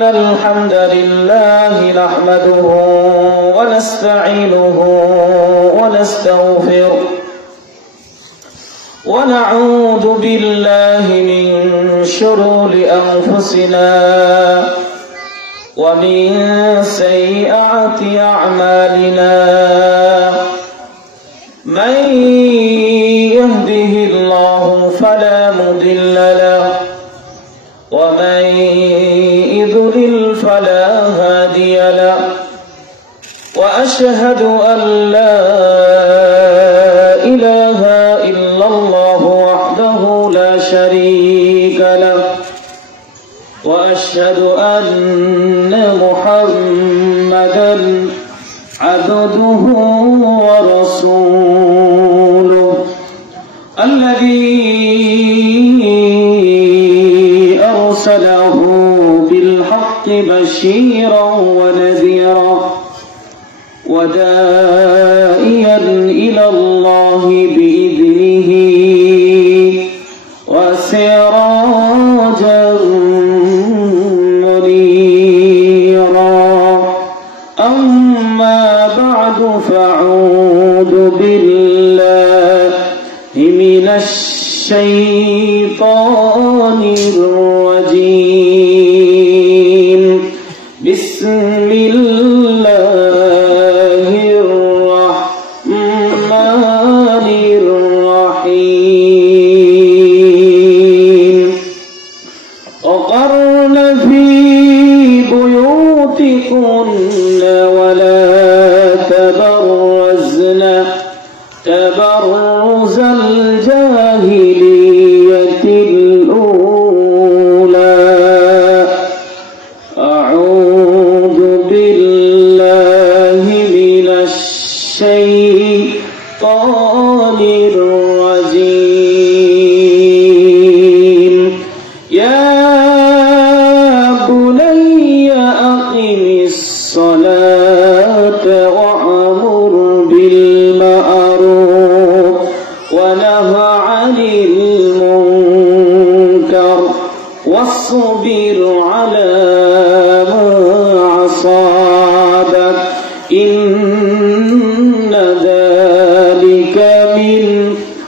الحمد لله نحمده ونستعينه ونستغفره ونعوذ بالله من شرور أنفسنا ومن سيئات أعمالنا من يهده الله فلا مضل له ومن يضلل فلا هادي له وأشهد أن لا إله إلا الله وحده لا شريك له وأشهد أن محمدا عبده ورسوله الذي أرسله بالحق بشيرا ونذيرا وداعيا إلى الله بإذنه وسراجا منيرا أما بعد فأعوذ بالله من الشيطان الرجيم بسم الله الرحمن الرحيم وقرن في بيوتكن ولا تبرزن تبرز الجاهلية الأولى أعوذ بالله من الشيطان الرجيم يا بني أقم الصلاة وأمر بالمعروف ونهى عن المنكر واصبر على ما أصابك إن ذلك من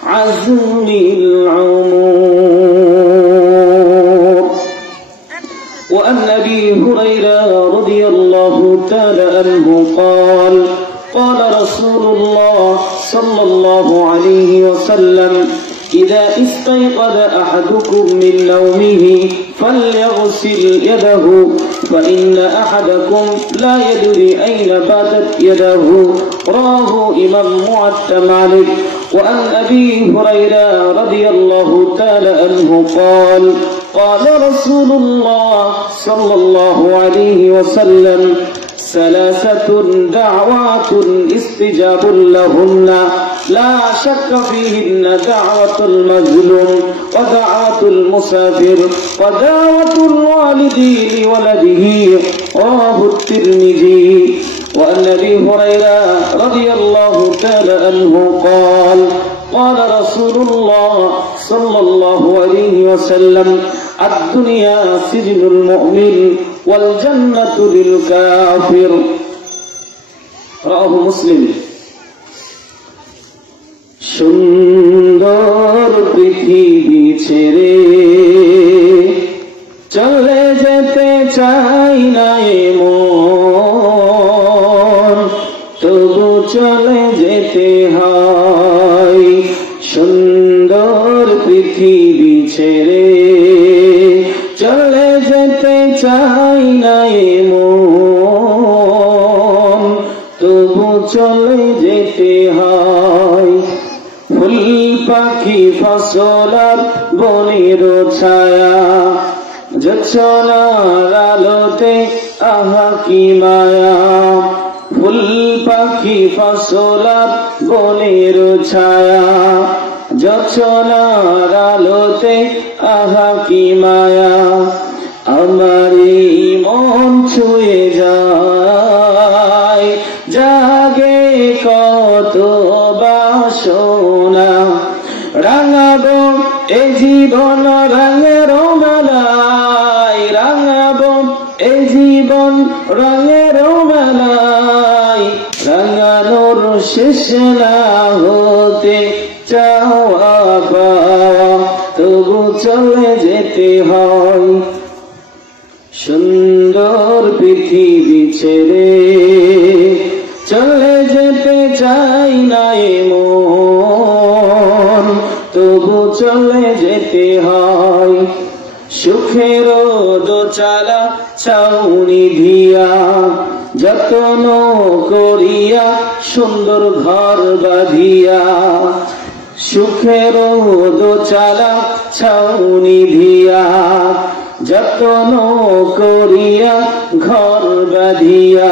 عزم الأمور. وعن أبي هريرة رضي الله تعالى عنه قال قال رسول الله صلى الله عليه وسلم إذا استيقظ أحدكم من نومه فليغسل يده فإن أحدكم لا يدري أين باتت يده رواه إمام موطأ مالك. وعن أبي هريرة رضي الله تعالى عنه قال قال رسول الله صلى الله عليه وسلم ثلاثة دعوات استجاب لهن لا شك فيهن دعوة المظلوم ودعوة المسافر ودعوة الوالد لولده رواه الترمذي. وعن أبي هريرة رضي الله تعالى عنه قال قال رسول الله صلى الله عليه وسلم الدنيا سجن المؤمن والجنة للكافر رواه مسلم। সুন্দর পৃথিবী ছেড়ে চলে যেতে চাই না মন তবু চলে যেতে হয় সুন্দর পৃথিবী ছেড়ে চলে যেতে চাই না মন তবু চলে যেতে হয় ফুল পাখি ফসল আর বনের ছায়া জোছনার আলোতে আহা কি মায়া ফুল পাখি ফসল আর বনের ছায়া জোছনার আলোতে আহা কি মায়া আমারই মন ছুঁয়ে যায় জাগে কত বাসনা রাঙাবো এ জীবন রঙের মালায় রাঙাবো এই রঙের মেলায় রাঙানোর শেষ না হতে চাওয়া পাওয়া তবু চলে যেতে হয় সুন্দর পৃথিবী ছেড়ে চলে যেতে চাই না মন তবু চলে যেতে হয় সুখের দোচালা ছাউনি দিয়া যত্ন করিয়া সুন্দর ঘর বাঁধিয়া সুখের দোচালা ছাউনি দিয়া যত্ন করিয়া ঘর বাঁধিয়া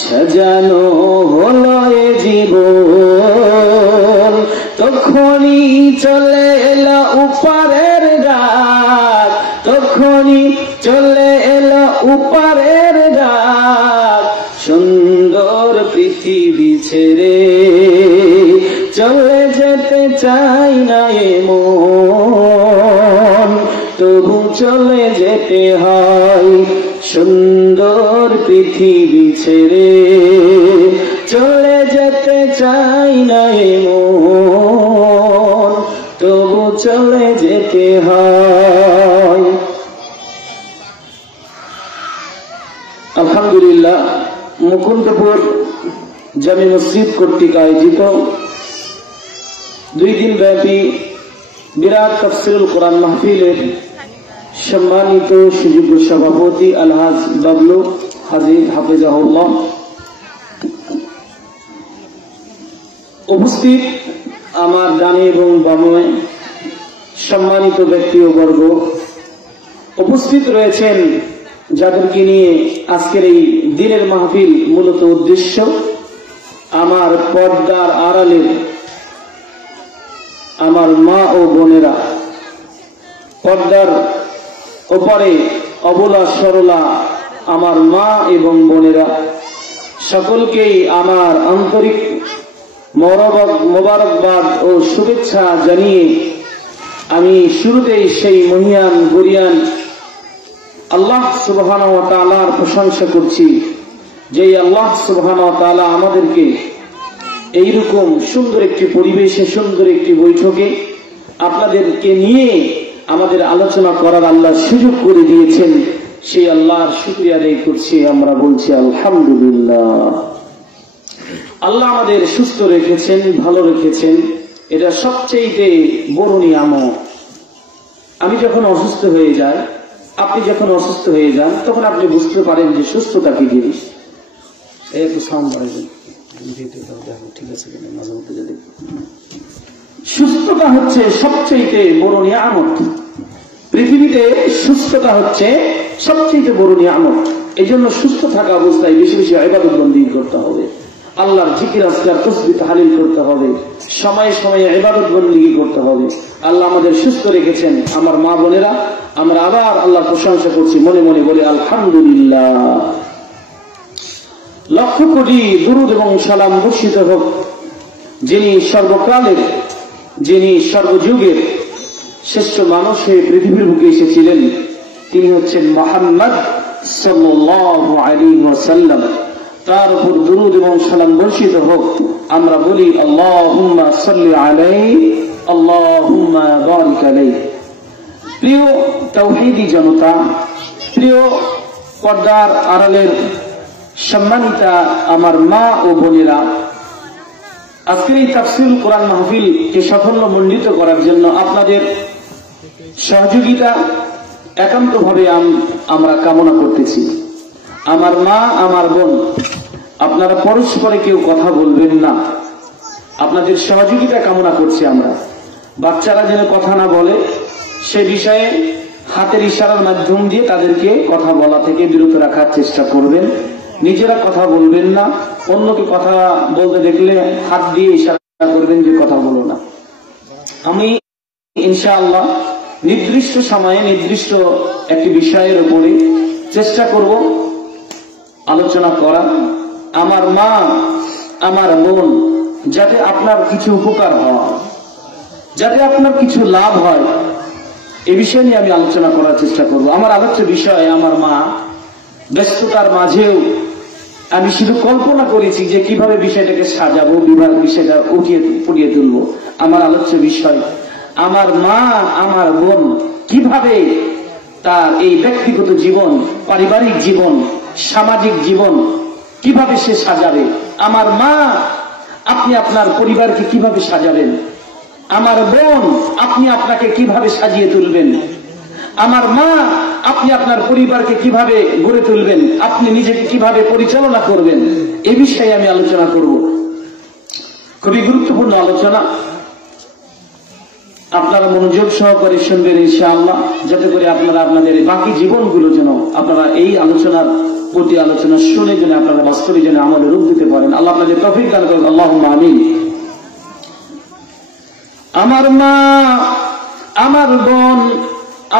সাজানো হলো এ জীবন তখনই চলে এলো উপরের ডাক তখনই চলে এলো উপরের ডাক সুন্দর পৃথিবী ছেড়ে চলে যেতে চাই না মন তবু চলে যেতে হয় সুন্দর পৃথিবী ছেড়ে চলে যেতে চাই না মন তবু চলে যেতে হয় আলহামদুলিল্লাহ মুকুন্দপুর জামে মসজিদ কর্তৃক আয়োজিত 2 দিন ব্যাপী বিরাট তাফসীরুল কোরআন মাহফিলের সম্মানিত সুযোগ্য সভাপতি আলহাজ বাবলু হাজী হাফিজাহুল্লাহ উপস্থিত আমার ডানে এবং বামে সম্মানিত ব্যক্তি ও বর্গ উপস্থিত রয়েছেন যাদেরকে নিয়ে আজকের এই দিনের মাহফিল মূলত উদ্দেশ্য আমার পর্দার আড়ালের আমার মা ও বোনেরা পর্দার ওপারে অবলা সরলা আমার মা এবং বোনেরা সকলকেই আমার আন্তরিক মোবারকবাদ ও শুভেচ্ছা জানিয়ে আমি শুরুতেই সেই মহিয়ান গরিয়ান আল্লাহ সুবহানাহু ওয়া তাআলার প্রশংসা করছি যে আল্লাহ সুবহানাহু ওয়া তাআলা আমাদেরকে এইরকম সুন্দর একটি পরিবেশে সুন্দর একটি বৈঠকে আপনাদেরকে নিয়ে আমাদের আলোচনা করার আল্লাহ সুযোগ করে দিয়েছেন সেই আল্লাহর শুকরিয়া আদায় করছি আমরা বলছি আলহামদুলিল্লাহ আল্লাহ আমাদের সুস্থ রেখেছেন ভালো রেখেছেন এটা সবচেয়ে বড় নিয়ামত আমি যখন অসুস্থ হয়ে যাই আপনি যখন অসুস্থ হয়ে যান তখন আপনি বুঝতে পারেন যে সুস্থতা কি জিনিস একটু সাউন্ড বাড়াবেন ঠিক আছে মাঝে মধ্যে যদি সুস্থতা হচ্ছে সবচেয়ে বড় নিয়ামত পৃথিবীতে সুস্থতা হচ্ছে সবচেয়ে বড় নিয়ামত এই জন্য সুস্থ থাকা অবস্থায় বেশি বেশি ইবাদত বন্দেগী করতে হবে আল্লাহর জিকির আজকার তাসবিহ তাহলিল করতে হবে সময়ে সময়ে ইবাদত বন্দেগী করতে হবে আল্লাহ আমাদের সুস্থ রেখেছেন আমার মা বোনেরা আমরা আবার আল্লাহর প্রশংসা করছি মনে মনে বলি আলহামদুলিল্লাহ লক্ষ কোটি দুরূদ এবং সালাম বর্ষিত হোক যিনি সর্বকালের যিনি সর্বযুগের শ্রেষ্ঠ মানুষ হয়ে পৃথিবীর বুকে এসেছিলেন তিনি হচ্ছেন মুহাম্মদ সাল্লাল্লাহু আলাইহি ওয়াসাল্লাম তার উপর দুরূদ এবং সালাম বর্ষিত হোক আমরা বলি আল্লাহুম্মা সাল্লি আলাইহি আল্লাহুম্মা বারিক আলাইহি প্রিয় তাওহীদি জনতা প্রিয় পর্দার আড়ালের সম্মানিতা আমার মা ও বোনেরা আজকের এই তাফসীরুল কোরআন মাহফিলকে সাফল্যমণ্ডিত করার জন্য আপনাদের সহযোগিতা একান্তভাবে আমরা কামনা করতেছি আমার মা আমার বোন আপনারা পরস্পরে কেউ কথা বলবেন না আপনাদের সহযোগিতা কামনা করছি আমরা বাচ্চারা যেন কথা না বলে সে বিষয়ে হাতের ইশারার মাধ্যম দিয়ে তাদেরকে কথা বলা থেকে বিরত রাখার চেষ্টা করবেন নিজেরা কথা বলবেন না অন্যকে কথা বলতে দেখলে হাত দিয়ে ইশারা করবেন যে কথা বলো না আমি ইনশাআল্লাহ নির্দিষ্ট সময়ে নির্দিষ্ট একটি বিষয়ের উপরে চেষ্টা করব আলোচনা করা আমার মা আমার বোন যাতে আপনার কিছু উপকার হয় যাতে আপনার কিছু লাভ হয় এই বিষয় নিয়ে আমি আলোচনা করার চেষ্টা করব আমার আলোচ্য বিষয় আমার মা ব্যস্ততার মাঝেও আমি শুধু কল্পনা করেছি যে কিভাবে বিষয়টাকে সাজাবো, বিষয়টা ফুটিয়ে তুলবো। আমার আলোচ্য বিষয় আমার মা, আমার বোন কিভাবে তার এই ব্যক্তিগত জীবন, পারিবারিক জীবন, সামাজিক জীবন কিভাবে সে সাজাবে। আমার মা, আপনি আপনার পরিবারকে কিভাবে সাজাবেন। আমার বোন, আপনি আপনাকে কিভাবে সাজিয়ে তুলবেন। আমার মা, আপনি আপনার পরিবারকে কিভাবে গড়ে তুলবেন, আপনি নিজেকে কিভাবে পরিচালনা করবেন, এ বিষয়ে আমি আলোচনা করব। খুবই গুরুত্বপূর্ণ আলোচনা, আপনারা মনোযোগ সহকারে শুনবেন ইনশাআল্লাহ, যাতে করে আপনারা আপনাদের বাকি জীবনগুলো যেন আপনারা এই আলোচনার প্রতি আলোচনা শুনে যেন আপনারা বাস্তবে যেন আমলে রূপ দিতে পারেন। আল্লাহ আপনাদের তৌফিক দান করেন, আল্লাহুম্মা আমিন। আমার মা, আমার বোন,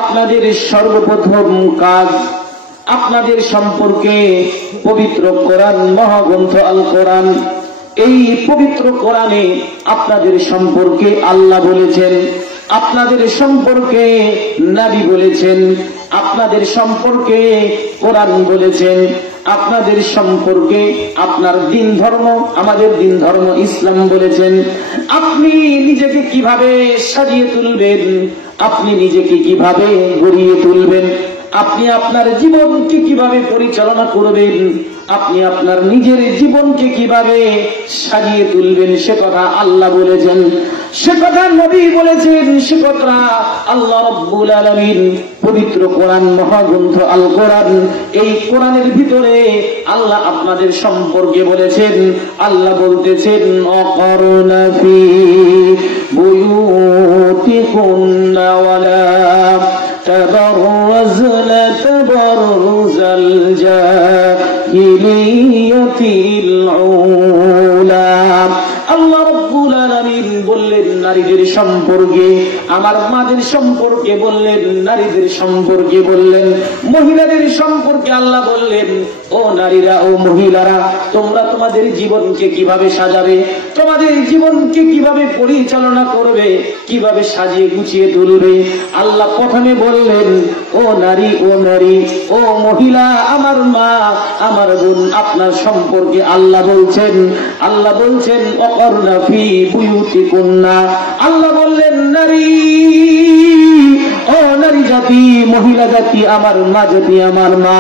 আপনাদের সর্বপ্রথম কাজ আপনাদের সম্পর্কে পবিত্র কোরআন, মহাগ্রন্থ আল কোরআন, এই পবিত্র কোরআনে আপনাদের সম্পর্কে আল্লাহ বলেছেন, আপনাদের সম্পর্কে নবী বলেছেন, আপনাদের সম্পর্কে কোরআন বলেছেন, আপনাদের সম্পর্কে আপনার দিন ধর্ম, আমাদের দিন ধর্ম ইসলাম বলেছেন। আপনি নিজেকে কিভাবে সাজিয়ে তুলবেন, আপনি নিজেকে কিভাবে গড়িয়ে তুলবেন, আপনি আপনার জীবনকে কিভাবে পরিচালনা করবেন, আপনি আপনার নিজের জীবনকে কিভাবে সাজিয়ে তুলবেন, সে কথা আল্লাহ বলেছেন, সে কথা নবী বলেছেন, সে কথা আল্লাহ রাব্বুল আলামিন পবিত্র কোরআন, মহাগ্রন্থ আল কোরআন, এই কোরআনের ভিতরে আল্লাহ আপনাদের সম্পর্কে বলেছেন। আল্লাহ বলতেছেন, অকরনা ফি বুয়ুতিকুন্না ওয়ালা تبرزن تبرز الجاهلية الأولى। আল্লাহ রাব্বুল আলামিন বললেন নারীদের সম্পর্কে, আমার মাদের সম্পর্কে বললেন, নারীদের সম্পর্কে বললেন, মহিলাদের সম্পর্কে আল্লাহ বললেন, ও নারীরা, ও মহিলারা, তোমরা তোমাদের জীবনকে কিভাবে সাজাবে, তোমাদের জীবনকে কিভাবে পরিচালনা করবে, কিভাবে সাজিয়ে গুছিয়ে তুলবে। আল্লাহ প্রথমে বললেন, ও নারী, ও নারী, ও মহিলা, আমার মা, আমার বোন, আপনার সম্পর্কে আল্লাহ বলছেন, আল্লাহ বলছেন অকরনা ফি বুয়ুতিকুন্না। আল্লাহ বললেন, নারী, ও নারী জাতি, মহিলা জাতি, আমার মা জাতি, আমার মা,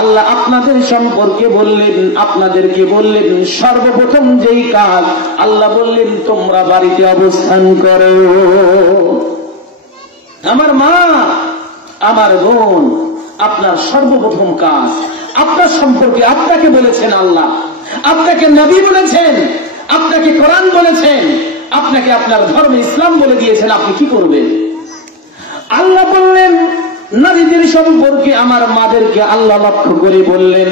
আল্লাহ আপনাদের সম্পর্কে বললেন, আপনাদেরকে বললেন, সর্বপ্রথম যেই কাজ আল্লাহ বললেন, তোমরা বাড়িতে অবস্থান করো। আমার মা, আমার বোন, আপনার সর্বপ্রথম কাজ আপনার সম্পর্কে আপনাকে বলেছেন আল্লাহ, আপনাকে নবী বলেছেন, আপনাকে কোরআন বলেছেন, আপনাকে আপনার ধর্ম ইসলাম বলে দিয়েছেন, আপনি কি করবেন। আল্লাহ বললেন নারীদের সম্পর্কে, আমার মাদেরকে আল্লাহ লক্ষ্য করে বললেন,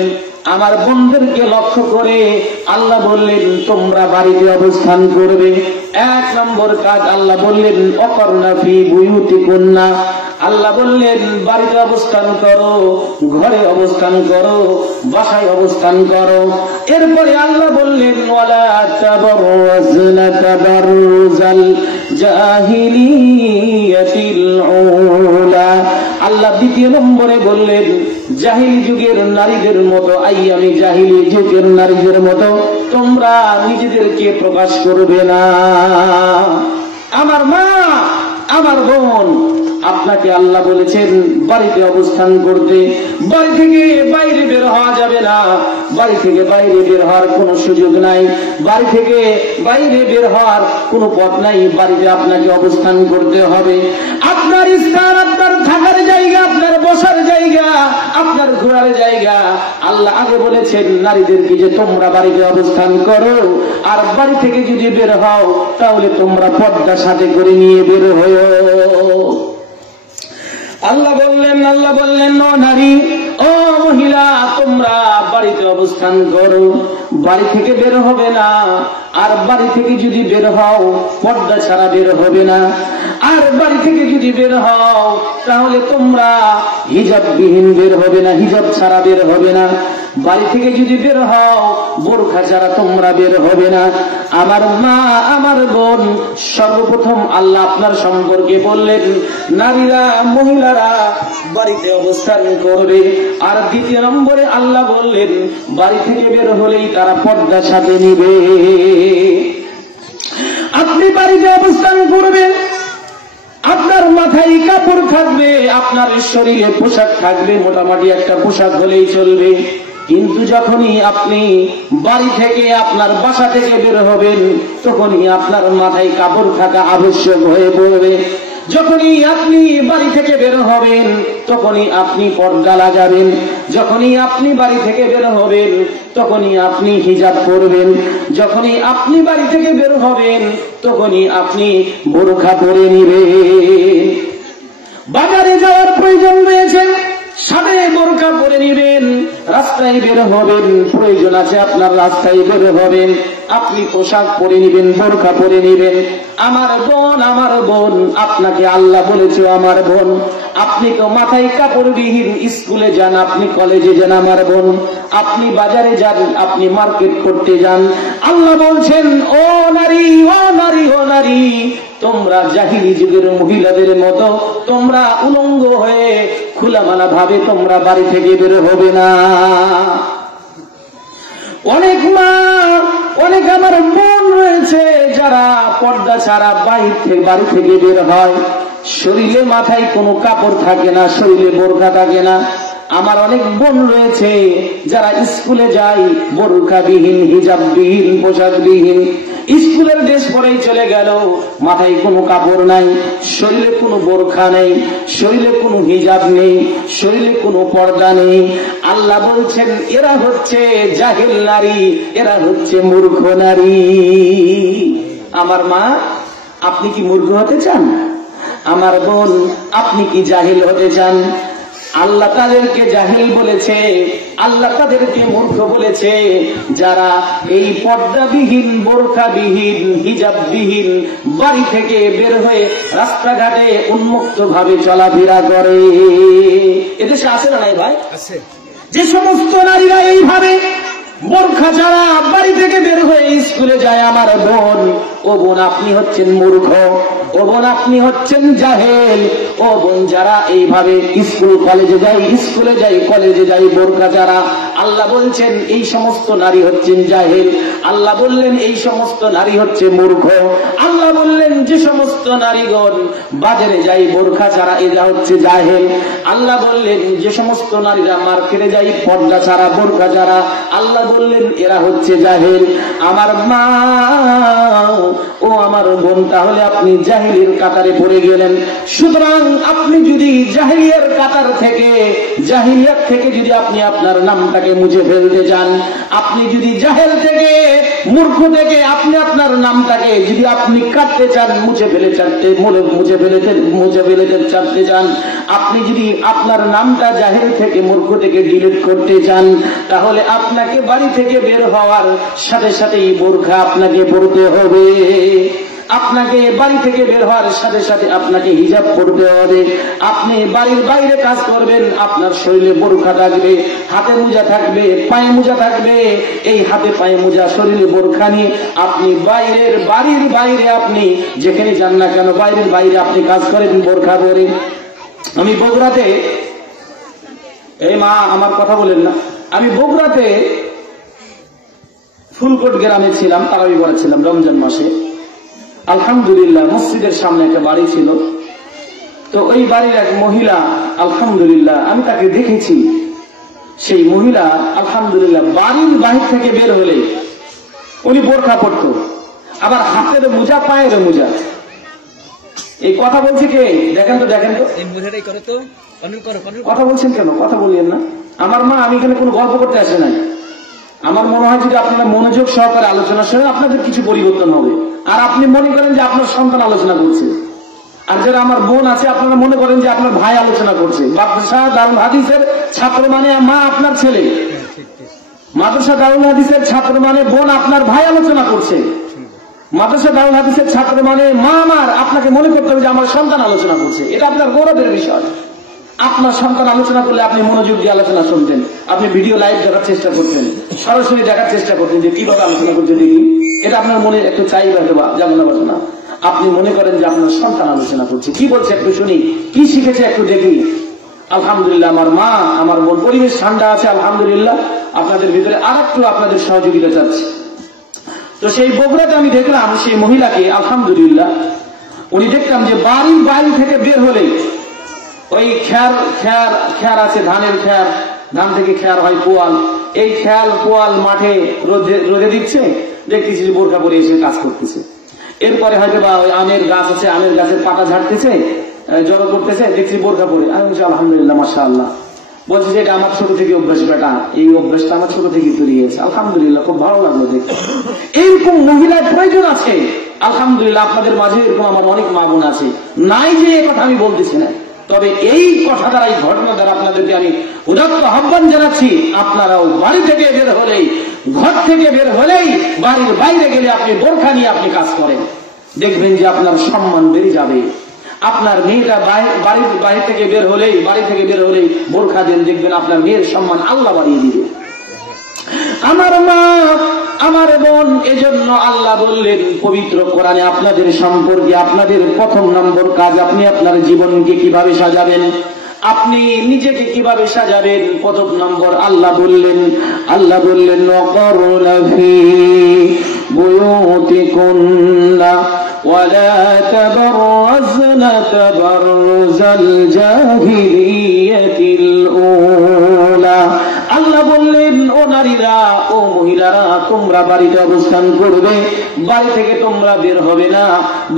আমার বোনদেরকে লক্ষ্য করে আল্লাহ বললেন, তোমরা বাড়িতে অবস্থান করবে। এক নম্বর কাজ আল্লাহ বললেন, অকরনা ফি বুয়ুতিকুন্না। আল্লাহ বললেন বাড়িতে অবস্থান করো, ঘরে অবস্থান করো, বাসায় অবস্থান করো। এরপরে আল্লাহ বললেন, ওয়ালা তাবাররাজনা তাবাররুজাল জাহিলিয়াতিল উলা। আল্লাহ দ্বিতীয় নম্বরে বললেন, জাহিলি যুগের নারীদের মতো, আইয়ামি জাহিলি যুগের নারীদের মতো তোমরা নিজেদেরকে প্রকাশ করবে না। আমার মা, আমার বোন, আপনাকে আল্লাহ বলেছেন বাড়িতে অবস্থান করতে, বাড়ি থেকে বাইরে বের হওয়া যাবে না, বাড়ি থেকে বাইরে বের হওয়ার কোনো সুযোগ নাই, বাড়ি থেকে বাইরে বের হওয়ার কোনো পথ নাই, বাড়িতে আপনাকে অবস্থান করতে হবে। আপনার স্থান, আপনার থাকার জায়গা, আপনার বসার জায়গা, আপনার ঘোরার জায়গা আল্লাহ আগে বলেছেন নারীদেরকে যে তোমরা বাড়িতে অবস্থান করো, আর বাড়ি থেকে যদি বের হও তাহলে তোমরা পর্দা সাথে করে নিয়ে বের হও। আল্লাহ বললেন, ও নারী, ও মহিলা, তোমরা বাড়িতে অবস্থান করো, বাড়ি থেকে বের হবে না। আর বাড়ি থেকে যদি বের হও পর্দা ছাড়া বের হবে না। আর বাড়ি থেকে যদি বের হও তাহলে তোমরা হিজাববিহীন বের হবে না, হিজাব ছাড়া বের হবে না। বাড়ি থেকে যদি বের হও বোরখা ছাড়া তোমরা বের হবে না। আমার মা, আমার বোন, সর্বপ্রথম আল্লাহ আপনার সম্পর্কে বললেন নারীরা, মহিলারা বাড়িতে অবস্থান করবে। আর দ্বিতীয় নম্বরে আল্লাহ বললেন বাড়ি থেকে বের হলেই তারা পর্দা সাথে নিবে। আপনি বাড়িতে অবস্থান করবেন, আপনার মাথায় কাপড় থাকবে, আপনার শরীরে পোশাক থাকবে, মোটামুটি একটা পোশাক হলেই চলবে। কিন্তু যখনই আপনি বাড়ি থেকে, আপনার বাসা থেকে বের হবেন, তখনই আপনার মাথায় কাপড় থাকা আবশ্যক হয়ে পড়বে। যখনই আপনি বাড়ি থেকে বের হবেন তখনই আপনি পর্দা লাগাবেন। যখনই আপনি বাড়ি থেকে বের হবেন তখনই আপনি হিজাব পরবেন। যখনই আপনি বাড়ি থেকে বের হবেন তখনই আপনি বোরখা পরে নিবেন। বাজারে যাওয়ার প্রয়োজন রয়েছে, সাথে বোরখা পরে নিবেন। রাস্তায় বের হবেন, প্রয়োজন আছে আপনার, রাস্তায় বের হবেন, আপনি পোশাক পরে নিবেন, বোরখা পরে নিবেন। আমার বোন, আমার বোন, আপনাকে আল্লাহ বলেছে আমার বোন, আপনি তো মাথায় কাপড়বিহীন স্কুলে যান, আপনি কলেজে যান আমার বোন, আপনি বাজারে যান, আপনি মার্কেট করতে যান। আল্লাহ বলছেন ও নারী, ও নারী, ও নারী, তোমরা জাহিলি যুগের মহিলাদের মতো তোমরা উলঙ্গ হয়ে খোলামেলা ভাবে তোমরা বাড়ি থেকে বের হবে না। অনেক মা, অনেক আমার বোন রয়েছে যারা পর্দা ছাড়া বাড়ি থেকে বের হয়, শরীরে মাথায় কোনো কাপড় থাকে না, শরীরে বোরখা থাকে না। আমার অনেক বোন রয়েছে যারা স্কুলে যায় বোরখাবিহীন, হিজাববিহীন, পোশাকবিহীন, স্কুলের ড্রেস পরেই চলে গেল, মাথায় কোনো কাপড় নাই, শরীরে কোনো বোরখা নেই, শরীরে কোনো হিজাব নেই, শরীরে কোনো পর্দা নেই। আল্লাহ বলছেন এরা হচ্ছে জাহেল নারী, এরা হচ্ছে মূর্খ নারী। আমার মা, আপনি কি মূর্খ হতে চান? আমার বোন, আপনি কি জাহিল হতে চান? আল্লাহ তাদেরকে জাহিল বলেছে, আল্লাহ তাদেরকে মূর্খ বলেছে যারা এই পর্দাবিহীন, বোরখাবিহীন, হিজাববিহীন বাড়ি থেকে বের হয়ে রাস্তাঘাটে উন্মুক্ত ভাবে চলাফেরা করে। এদেশে আছে না নাই ভাই? আছে। যে সমস্ত নারীরা এইভাবে বোরখা ছাড়া বাড়ি থেকে বের হয়ে স্কুলে যায়, আমার বোন, ও বোন আপনি হচ্ছেন মূর্খ, ও বোন আপনি হচ্ছেন জাহেল। ও বোন, যারা এইভাবে স্কুল কলেজে যায়, স্কুলে যায়, কলেজে যায় বোরখা ছাড়া, আল্লাহ বলছেন এই সমস্ত নারী হচ্ছেন জাহেল। আল্লাহ বললেন এই সমস্ত নারী হচ্ছে মূর্খ। আল্লাহ বললেন যে সমস্ত নারীগণ বাজারে যায় বোরখা ছাড়া, এরা হচ্ছে জাহেল। আল্লাহ বললেন যে সমস্ত নারীরা মার্কেটে যায় পর্দা ছাড়া, বোরখা ছাড়া, আল্লাহ বললেন এরা হচ্ছে জাহেল। আমার মা, ও আমার বোন, তাহলে আপনি জাহিলির কাতারে পড়ে গেলেন। সুতরাং আপনি যদি জাহিলিয়ার কাতার থেকে, জাহিলিয়াত থেকে যদি আপনি আপনার নামটাকে মুছে ফেলতে চান, আপনি যদি জাহেল থেকে, মূর্খ থেকে আপনি আপনার নামটাকে যদি আপনি কাটতে চান, মুছে ফেলতে চান, আপনি যদি আপনার নামটা জাহেল থেকে, মূর্খ থেকে ডিলিট করতে চান, তাহলে আপনাকে বাড়ি থেকে বের হওয়ার সাথে সাথেই বোরখা আপনাকে পরতে হবে। আপনাকে বাড়ি থেকে বের হওয়ার সাথে সাথে আপনাকে হিজাব পরতে হবে। আপনি বাড়ির বাইরে কাজ করবেন, আপনার শরীরে বোরখা থাকবে, হাতে মোজা থাকবে, পায়ে মোজা থাকবে। এই হাতে পায়ে মোজা, শরীরে বোরখা নিয়ে আপনি বাড়ির বাইরে আপনি যেখানে যান না কেন, বাইরের বাইরে আপনি কাজ করেন বোরখা পরে। আমি বগুড়াতে, এই মা আমার কথা বলেন না, আমি বগুড়াতে ফুলকোট গ্রামে ছিলাম, তারাবি পড়েছিলাম রমজান মাসে। আলহামদুলিল্লাহ মসজিদের সামনে একটা বাড়ি ছিল, তো ওই বাড়ির এক মহিলা, আলহামদুলিল্লাহ আমি তাকে দেখেছি। সেই মহিলা আলহামদুলিল্লাহ বাড়ির বাহির থেকে বের হলে উনি বোরখা পরতো, আবার হাতের মোজা, পায়ের মোজা। এই কথা বলছে কে? দেখেন তো, দেখেন তো, কথা বলছেন কেন? কথা বলিয়েন না। আমার মা, আমি এখানে কোনো গল্প করতে আসে নাই। আমার মনে হয় যদি আপনারা মনোযোগ সহকারে আলোচনা শোনেন, আপনাদের কিছু পরিবর্তন হবে। আর আপনি মনে করেন যে আপনার সন্তান আলোচনা করছে, আর যারা আমার বোন আছে আপনারা মনে করেন যে আপনার ভাই আলোচনা করছে। বাদশাহ দারুল হাদিসের ছাত্র মানে মা আপনার ছেলে। মাদ্রাসা দারুল হাদিসের ছাত্র মানে বোন আপনার ভাই আলোচনা করছে, মাদ্রাসা দারুল হাদিসের ছাত্র মানে মা আমার আপনাকে মনে করতে হবে যে আমার সন্তান আলোচনা করছে। এটা আপনার গৌরবের বিষয়। আপনার সন্তান আলোচনা করলে আপনি মনোযোগ দিয়ে আলোচনা শুনতেন, আপনি ভিডিও লাইভ দেখার চেষ্টা করতেন, সরাসরি দেখার চেষ্টা করতেন যে কিভাবে আলোচনা করছে দেখি। এটা আপনার মনে একটু চাইবে বা যেমন না, আপনি মনে করেন যে আপনার সন্তান আলোচনা করছে, কি বলছে একটু শুনি, কি শিখেছে একটু দেখি। আলহামদুলিল্লাহ আমার মা আমার বোন, পরিবেশ ঠান্ডা আছে আলহামদুলিল্লাহ। আপনাদের ভিতরে আর একটু আপনাদের সহযোগিতা চাচ্ছি। তো সেই বগুড়াতে আমি দেখলাম সেই মহিলাকে, আলহামদুলিল্লাহ উনি দেখলাম যে বাড়ির বাইরে থেকে বের হলেই ওই খ্যার আছে, ধানের খ্যার, ধান থেকে খ্যার হয় পোয়াল, এই খ্যাল পোয়াল মাঠে রোদে দিচ্ছে, দেখতেছি বোরকা পরে এসে কাজ করতেছে। এরপরে হয়তো বা ওই আমের গাছ আছে, আমের গাছের পাতা ঝাড়তেছে, জড়ো করতেছে, দেখছি বোরকা পরে। আমি বলছি আলহামদুলিল্লাহ মাশাআল্লাহ। বলছি যে এটা আমার ছোট থেকে অভ্যাস বেটা, এই অভ্যাসটা আমার ছোট থেকে তৈরি হয়েছে। আলহামদুলিল্লাহ খুব ভালো লাগলো দেখতে। এইরকম মহিলার প্রয়োজন আছে আলহামদুলিল্লাহ। আপনাদের মাঝে এরকম আমার অনেক মা বোন আছে, নাই যে এই কথা আমি বলতেছি না, তবে এই কথা দ্বারা, এই ঘটনা দ্বারা আপনাদেরকে আমি উদাত্ত আহ্বান জানাচ্ছি, আপনারাও বাড়ি থেকে বের হলেই, ঘর থেকে বের হলেই, বাড়ির বাইরে গেলে আপনি বোরখা নিয়ে আপনি কাজ করেন, দেখবেন যে আপনার সম্মান বেড়ে যাবে। আপনার মেয়েটা বাড়ির বাইরে থেকে বের হলেই, বাড়ি থেকে বের হলেই বোরখা দেন, দেখবেন আপনার মেয়ের সম্মান আল্লাহ বাড়িয়ে দিবে। আমার মা আমার বোন, এজন্য আল্লাহ বললেন পবিত্র কোরআনে আপনাদের সম্পর্কে, আপনাদের প্রথম নম্বর কাজ, আপনি আপনার জীবনকে কিভাবে সাজাবেন, আপনি নিজেকে কিভাবে সাজাবেন। প্রথম নম্বর আল্লাহ বললেন ওয়াকারনা ফি বুয়ুতিকুন্না ওয়ালা তাবাররাজনা তাবাররুজাল জাহিলিয়াতিল উলা। আল্লাহ বললেন ও নারীরা, ও মহিলারা, তোমরা বাড়িতে অবস্থান করবে, বাড়ি থেকে তোমরা বের হবে না।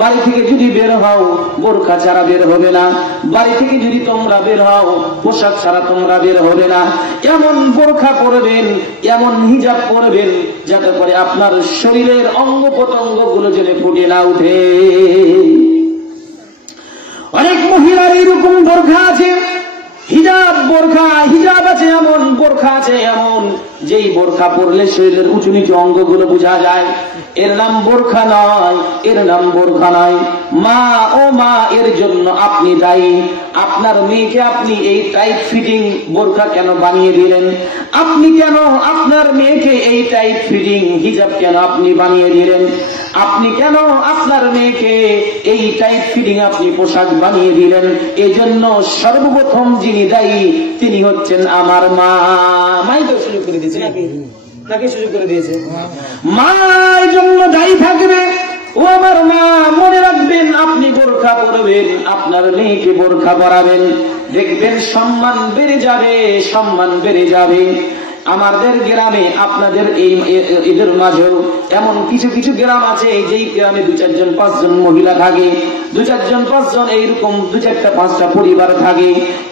বাড়ি থেকে যদি বের হও বোরখা ছাড়া বের হবে না। বাড়ি থেকে যদি তোমরা বের হও পোশাক ছাড়া তোমরা বের হবে না। এমন বোরখা পরবেন, এমন হিজাব পরবেন যাতে করে আপনার শরীরের অঙ্গ প্রত্যঙ্গ গুলো যেন ফুটে না উঠে। অনেক মহিলার এইরকম বোরখা আছে, হিজাব আছে এমন, বোরখা আছে এমন, যেই বোরখা পরলে শরীরের উঁচু নিচু অঙ্গগুলো বোঝা যায়, এর নাম বোরখা নয়, এর নাম বোরখা নয়। মা ও মা, এর জন্য আপনি দায়ী। আপনার মেয়েকে আপনি এই টাইট ফিটিং বোরখা কেন বানিয়ে দিলেন? আপনি কেন আপনার মেয়েকে এই টাইট ফিটিং হিজাব কেন আপনি বানিয়ে দিলেন? আপনি কেন আপনার মেয়েকে এই টাইট ফিটিং আপনি পোশাক বানিয়ে দিলেন? এজন্য সর্বপ্রথম যিনি দায়ী তিনি হচ্ছেন আমার মা। মাই তো সুযোগ করে দিয়েছে নাকি সুযোগ করে দিয়েছে? মা এই জন্য দায়ী থাকবে। ও আমার মা, মনে রাখবেন আপনি বোরখা পরবেন, আপনার মেয়েকে বোরখা পরাবেন, দেখবেন সম্মান বেড়ে যাবে, সম্মান বেড়ে যাবে। আমাদের গ্রামে, আপনাদের এই এদের মাঝেও এমন কিছু কিছু গ্রাম আছে যেই গ্রামে 2-4-5 মহিলা থাকে, 2-4-5 এইরকম 2-4-5টা পরিবার থাকে।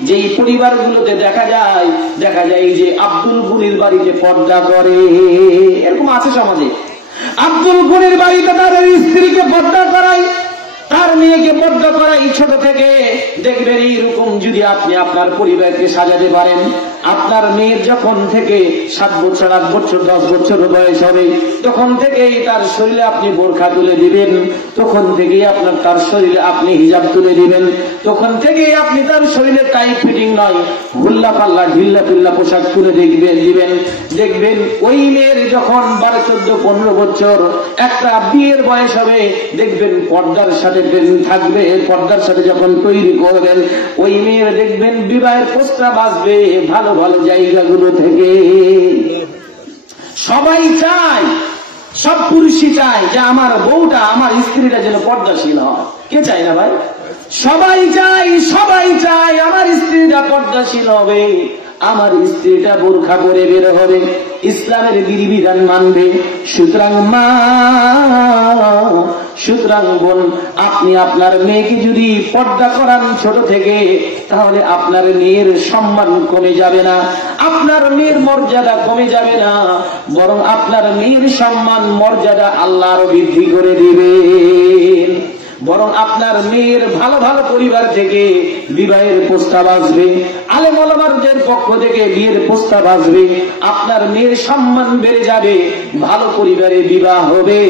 যেই পরিবারগুলোতে দেখা যায় যে আব্দুল গনির বাড়িতে পর্দা করে, এরকম আছে সমাজে। আব্দুল গনির বাড়িতে তার স্ত্রীকে পর্দা করায়, তার মেয়েকে পর্দা করাই ছোট থেকে। দেখবেন এইরকম যদি আপনি আপনার পরিবারকে সাজাতে পারেন, আপনার মেয়ের যখন থেকে 7 বছর 8 বছর 10 বছর বয়স হবে, তখন থেকেই তার শরীরে আপনি বোরখা তুলে দিবেন, তখন থেকেই আপনার তার শরীরে আপনি হিজাব তুলে দিবেন, তখন থেকেই আপনি তার শরীরে টাইট ফিটিং নয় হুল্লা পাল্লা ঢিল্লা পিল্লা পোশাক তুলে দিবেন। দেখবেন ওই মেয়ের যখন 12-14-15 বছর একটা বিয়ের বয়স হবে, দেখবেন পর্দার সাথে থাকবে, পর্দার সাথে যখন তৈরি করবেন, ওই মেয়ের দেখবেন বিবাহের প্রস্তাব আসবে ভালো ভালো জায়গাগুলো থেকে। সবাই চায়, সব পুরুষই চায় যে আমার বউটা, আমার স্ত্রীটা যেন পর্দাশীল হয়। কে চায় না ভাই? সবাই চায় আমার স্ত্রীটা পর্দাশীল হবে, আমার স্ত্রীটা বোরখা পরে বের হবে, ইসলামের বিধিবিধান মানবে। সুতরাং বোন, আপনি আপনার মেয়েকে যদি পর্দা করান ছোট থেকে, তাহলে আপনার মেয়ের সম্মান কমে যাবে না, আপনার মেয়ের মর্যাদা কমে যাবে না, বরং আপনার মেয়ের সম্মান মর্যাদা আল্লাহ আরো বৃদ্ধি করে দিবেন। বরং আপনার মেয়ের ভালো ভালো পরিবার থেকে বিবাহের প্রস্তাব আসবে, আলেম ওলামাদের পক্ষ থেকে বিয়ের প্রস্তাব আসবে, আপনার মেয়ের সম্মান বেড়ে যাবে, ভালো পরিবারে বিবাহ হবে,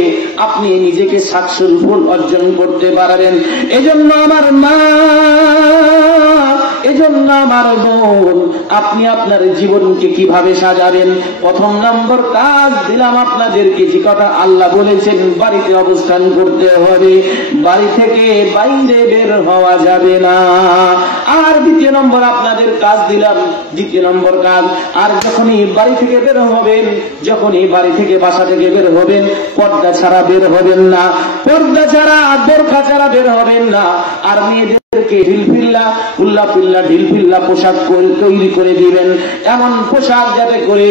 আপনি নিজেকে সাকসেসফুল অর্জন করতে পারবেন। এজন্য আমার মা, এজন্য আমার বোন, আপনি আপনার জীবনকে কিভাবে সাজাবেন, প্রথম নম্বর কাজ দিলাম আপনাদেরকে, যে কথা আল্লাহ বলেছেন বাড়িতে অবস্থান করতে হবে, বাড়ি থেকে বাইরে বের হওয়া যাবে না। আর দ্বিতীয় নম্বর আপনাদের কাজ দিলাম, দ্বিতীয় নম্বর কাজ, আর যখনই বাড়ি থেকে বের হবেন, যখনই বাড়ি থেকে বাসা থেকে বের হবেন, পর্দা ছাড়া বের হবেন না, পর্দা ছাড়া বোরকা ছাড়া বের হবেন না। আর মেয়েদেরকে ঢিলফিল্লা উল্লাফিল্লা ঢিলফিল্লা পোশাক তৈরি করে দিবেন, এমন পোশাক যাতে করে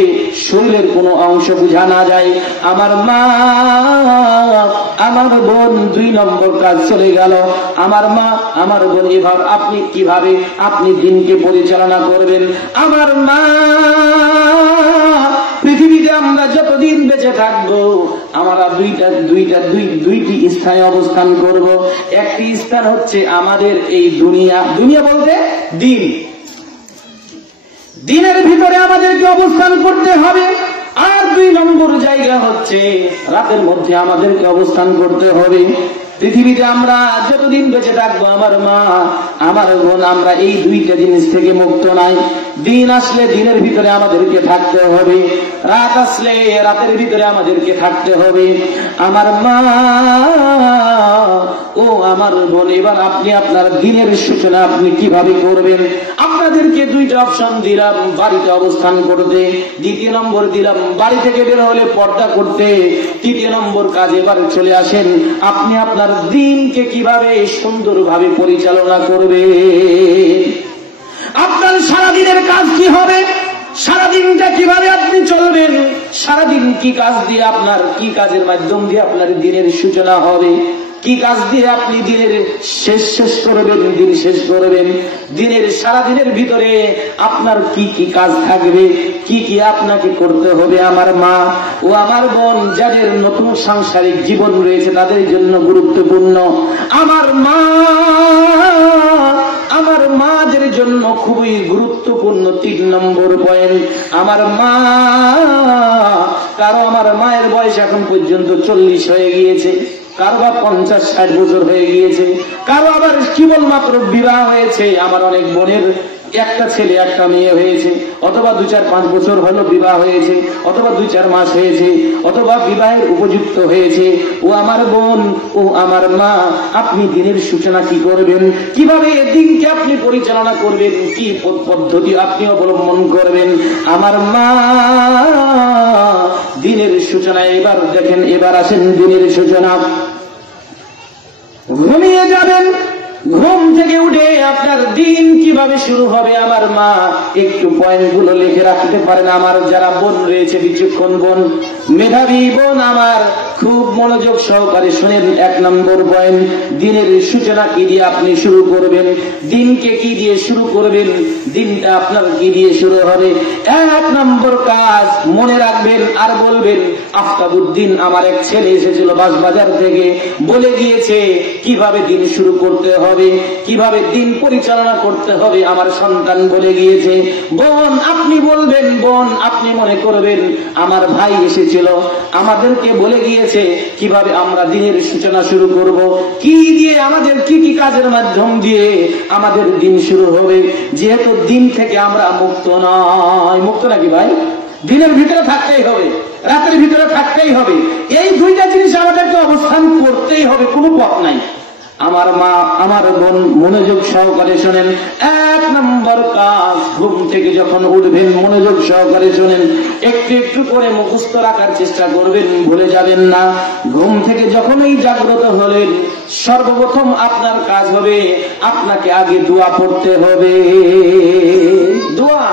শরীরের কোনো অংশ বোঝা না যায়। আমার মা, আমার বোন, 2 নম্বর কাজ চলে গেল। আমার মা, আমার বোন, এবার আপনি কিভাবে আপনি দিনকে পরিচালনা করবেন। আমার মা, পৃথিবীতে আমরা যতদিন বেঁচে থাকবো আমরা দুইটি স্থানে অবস্থান করব। একটি স্থান হচ্ছে আমাদের এই দুনিয়া, দুনিয়া বলতে দিন, দিনের ভিতরে আমাদেরকে অবস্থান করতে হবে। আর 2 নম্বর জায়গা হচ্ছে রাতের মধ্যে আমাদেরকে অবস্থান করতে হবে। পৃথিবীতে আমরা যতদিন বেঁচে থাকবো আমার মা, আমার বোন, আমরা এই 2টা জিনিস থেকে মুক্ত নাই। দিন আসলে দিনের ভিতরে আমাদেরকে থাকতে হবে, রাত আসলে রাতের ভিতরে আমাদেরকে থাকতে হবে। আমার মা ও আমার বোন, এবার আপনি আপনার দিনের সূচনা আপনি কিভাবে করবেন। আপনাদেরকে 2টা অপশন দিলাম, বাড়িতে অবস্থান করতে, দ্বিতীয় নম্বর দিলাম বাড়ি থেকে বের হলে পর্দা করতে, তৃতীয় নম্বর কাজ এবার চলে আসেন আপনি আপনার দিনকে কিভাবে সুন্দরভাবে পরিচালনা করবে। আপনার সারাদিনের কাজ কি হবে, সারাদিনটা কিভাবে আপনি চলবেন, সারাদিন কি কাজ দিয়ে আপনার, কি কাজের মাধ্যম দিয়ে আপনার দিনের সূচনা হবে, কি কাজ দিয়ে আপনি দিনের শেষ করবেন, দিন শেষ করবেন। দিনের সারাদিনের ভিতরে আপনার কি কি কাজ থাকবে, কি কি আপনাকে করতে হবে। আমার মা ও আমার বোন, যাদের নতুন সাংসারিক জীবন রয়েছে তাদের জন্য গুরুত্বপূর্ণ। আমার মা, আমার মাদের জন্য খুবই গুরুত্বপূর্ণ 3 নম্বর পয়েন্ট। আমার মা, কারো আমার মায়ের বয়স এখন পর্যন্ত 40 হয়ে গিয়েছে, কারো বা 50-60 বছর হয়ে গিয়েছে, কারো আবার কেবলমাত্র বিবাহ হয়েছে। আমার অনেক বোনের একটা ছেলে একটা মেয়ে হয়েছে, অথবা 2-4-5 বছর হলো বিবাহ হয়েছে, অথবা 2-4 মাস হয়েছে, অথবা বিবাহের উপযুক্ত হয়েছে। ও আমার বোন, ও আমার মা, আপনি দিনের সূচনা কি করবেন, কিভাবে দিনকে আপনি পরিচালনা করবেন, কি পদ্ধতি আপনি অবলম্বন করবেন। আমার মা, দিনের সূচনা এবার দেখেন, এবার আসেন দিনের সূচনা। ঘুমিয়ে যাবেন, ঘুম থেকে উঠে আপনার দিন কিভাবে শুরু হবে। আমার মা, একটু পয়েন্টগুলো লিখে রাখতে পারেন। আমার যারা বোন রয়েছে, বিচক্ষণ বোন, মেধাবী বোন, আমার খুব মনোযোগ সহকারে শুনেন। 1 নম্বর পয়েন্ট, দিনের সূচনা কি দিয়ে আপনি শুরু করবেন, দিনকে কি দিয়ে শুরু করবেন, দিনটা আপনার কি দিয়ে শুরু হবে। 1 নম্বর কাজ মনে রাখবেন আর বলবেন। আফতাবউদ্দিন, আমার এক ছেলে এসেছিল বাজার থেকে, বলে গিয়েছে কিভাবে দিন শুরু করতে হবে, কিভাবে দিন পরিচালনা করতে হবে। আমার সন্তান বলে গিয়েছে। বোন আপনি বলবেন, বোন আপনি মনে করবেন আমার ভাই এসেছিল, আমাদেরকে বলে গিয়েছে কিভাবে আমরা দিনের সূচনা শুরু করব, কি দিয়ে আমাদের কি কি কাজের মাধ্যম দিয়ে আমাদের দিন শুরু হবে। যেহেতু দিন থেকে আমরা মুক্ত নয়, মুক্ত নাকি ভাই, দিনের ভিতরে থাকতেই হবে, রাতের ভিতরে থাকতেই হবে। এই 2টা জিনিস আমাদেরকে অবস্থান করতেই হবে, কোনো পথ নাই। আমার মা, আমার বোন, মনোযোগ সহকারে শোনেন। 1 নম্বর কাজ, ঘুম থেকে যখন উঠবেন মনোযোগ সহকারে শোনেন, একটু একটু করে মুখস্থ রাখার চেষ্টা করবেন, ভুলে যাবেন না। ঘুম থেকে যখনই জাগ্রত হলেন, সর্বপ্রথম আপনার কাজ হবে আপনাকে আগে দোয়া পড়তে হবে। দোয়া,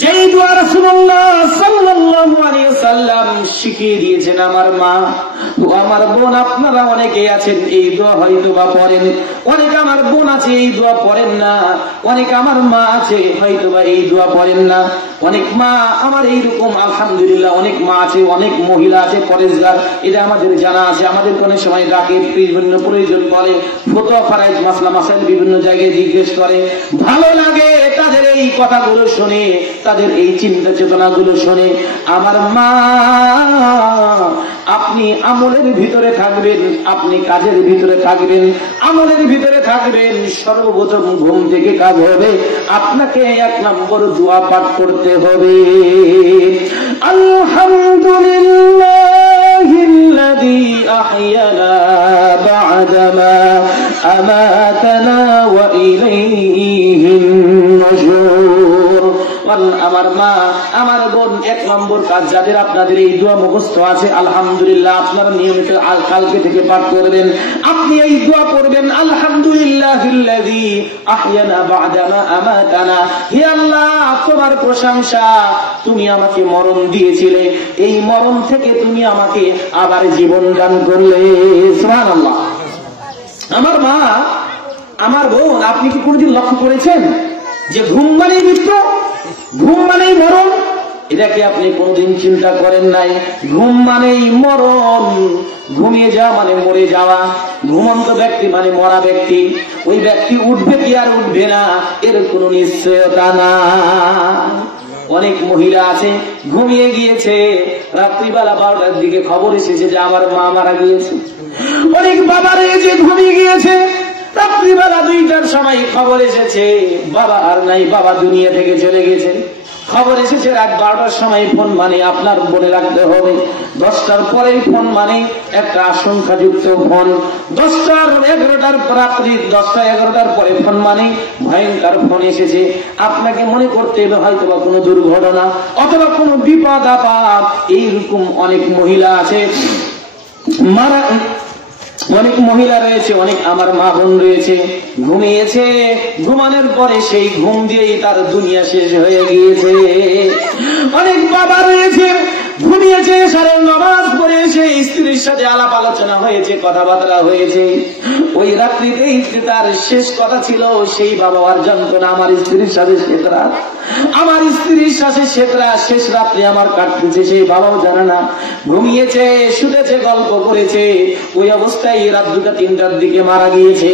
যেই দোয়া রাসূলুল্লাহ সাল্লাল্লাহু আলাইহি ওয়াসাল্লাম শিখিয়ে দিয়েছেন আমার মা। ও আমার বোন, আপনারা অনেকেই আছেন এই দোয়া হয়তো বা পড়েন, অনেক আমার বোন আছে এই দোয়া পড়েন না, অনেক আমার মা আছে হয়তো বা এই দোয়া পড়েন না, অনেক মা আমার এইরকম আলহামদুলিল্লাহ অনেক মা আছে, অনেক মহিলা আছে পরেশগার, এটা আমাদের জানা আছে। আমাদের কোন সময় ডাকে, বিভিন্ন প্রয়োজন পড়ে, ফতোয়া ফারাইজ মাসলা মাসাইল বিভিন্ন জায়গায় জিজ্ঞেস করে। ভালো লাগে তাদের এই কথাগুলো শুনে, তাদের এই চিন্তা চেতনাগুলো শুনে। আমার মা, আপনি আমলের ভিতরে থাকবেন, আপনি কাজের ভিতরে থাকবেন, আমলের ভিতরে থাকবেন। সর্বপ্রথম ঘুম থেকে কাজ হবে, আপনাকে 1 নম্বর দোয়া পাঠ করতে হবে। আলহামদুলিল্লাহিল্লাযী আহইয়ানা বা'দামা আমাতানা ওয়া ইলাইহিন নুশুর। আমার মা, আমার বোন, 1 নম্বর কাজ, যাদের আপনাদের এই দোয়া মুখস্থ আছে আলহামদুলিল্লাহ, আপনারা নিয়মিত কালকে থেকে পাঠ করবেন। আপনি এই দোয়া পড়বেন, আলহামদুলিল্লাহিল্লাযী আহইয়ানা বা'দামা আমাতানা। হে আল্লাহ, তোমার প্রশংসা, তুমি আমাকে মরণ দিয়েছিলে, এই মরণ থেকে তুমি আমাকে আবার জীবন দান করলে। সুবহানাল্লাহ। আমার মা, আমার বোন, আপনি কি কোনদিন লক্ষ্য করেছেন যে ঘুম মানেই মৃত্যু, ঘুম মানেই মরণ? এটা কি আপনি কোনদিন চিন্তা করেন নাই? ঘুম মানেই মরণ, ঘুমিয়ে যাওয়া মানে মরে যাওয়া। ঘুমন্ত ব্যক্তি মানে মরা ব্যক্তি। ওই ব্যক্তি উঠবে কি আর উঠবে না এর কোনো নিশ্চয়তা না। অনেক মহিলা আছে ঘুমিয়ে গিয়েছে, রাত্রিবেলা 12টার দিকে খবর এসেছে যে আমার মা মারা গিয়েছে। অনেক বাবা রয়েছে ঘুমিয়ে গিয়েছে, রাত্রিবেলা 2টার সময় খবর এসেছে বাবা আর নাই, বাবা দুনিয়া থেকে চলে গেছে। খবর এসেছে রাত 12টার সময় ফোন, মানে আপনার মনে রাখতে হবে 10টার পরেই ফোন মানে একটা আশঙ্কাযুক্ত ফোন। 10টার 11টার রাত্রি 10টা 11টার পরে ফোন মানে ভয়ঙ্কর ফোন এসেছে। আপনাকে মনে করতে হবে হয়তো বা কোনো দুর্ঘটনা অথবা কোনো বিপদ আপদ। এইরকম অনেক মহিলা আছে মারা, অনেক মহিলা রয়েছে, অনেক আমার মা বোন রয়েছে ঘুমিয়েছে, ঘুমানোর পরে সেই ঘুম দিয়েই তার দুনিয়া শেষ হয়ে গিয়েছে। অনেক বাবা রয়েছে ঘুমিয়েছে, সারা নামাজ পড়ে এসে স্ত্রীর সাথে আলাপ আলোচনা হয়েছে, কথাবার্তা হয়েছে, ওই রাত্রিতেই তার শেষ কথা ছিল, সেই বাবা আর জানতো না আমার স্ত্রীর সাথে শেষ রাত, আমার স্ত্রীর সাথে শেষ রাত্রি আমার কাটতেছে, সেই বাবাও জানে না। ঘুমিয়েছে, শুতেছে, গল্প করেছে, ওই অবস্থায় রাত 2টা 3টার দিকে মারা গিয়েছে।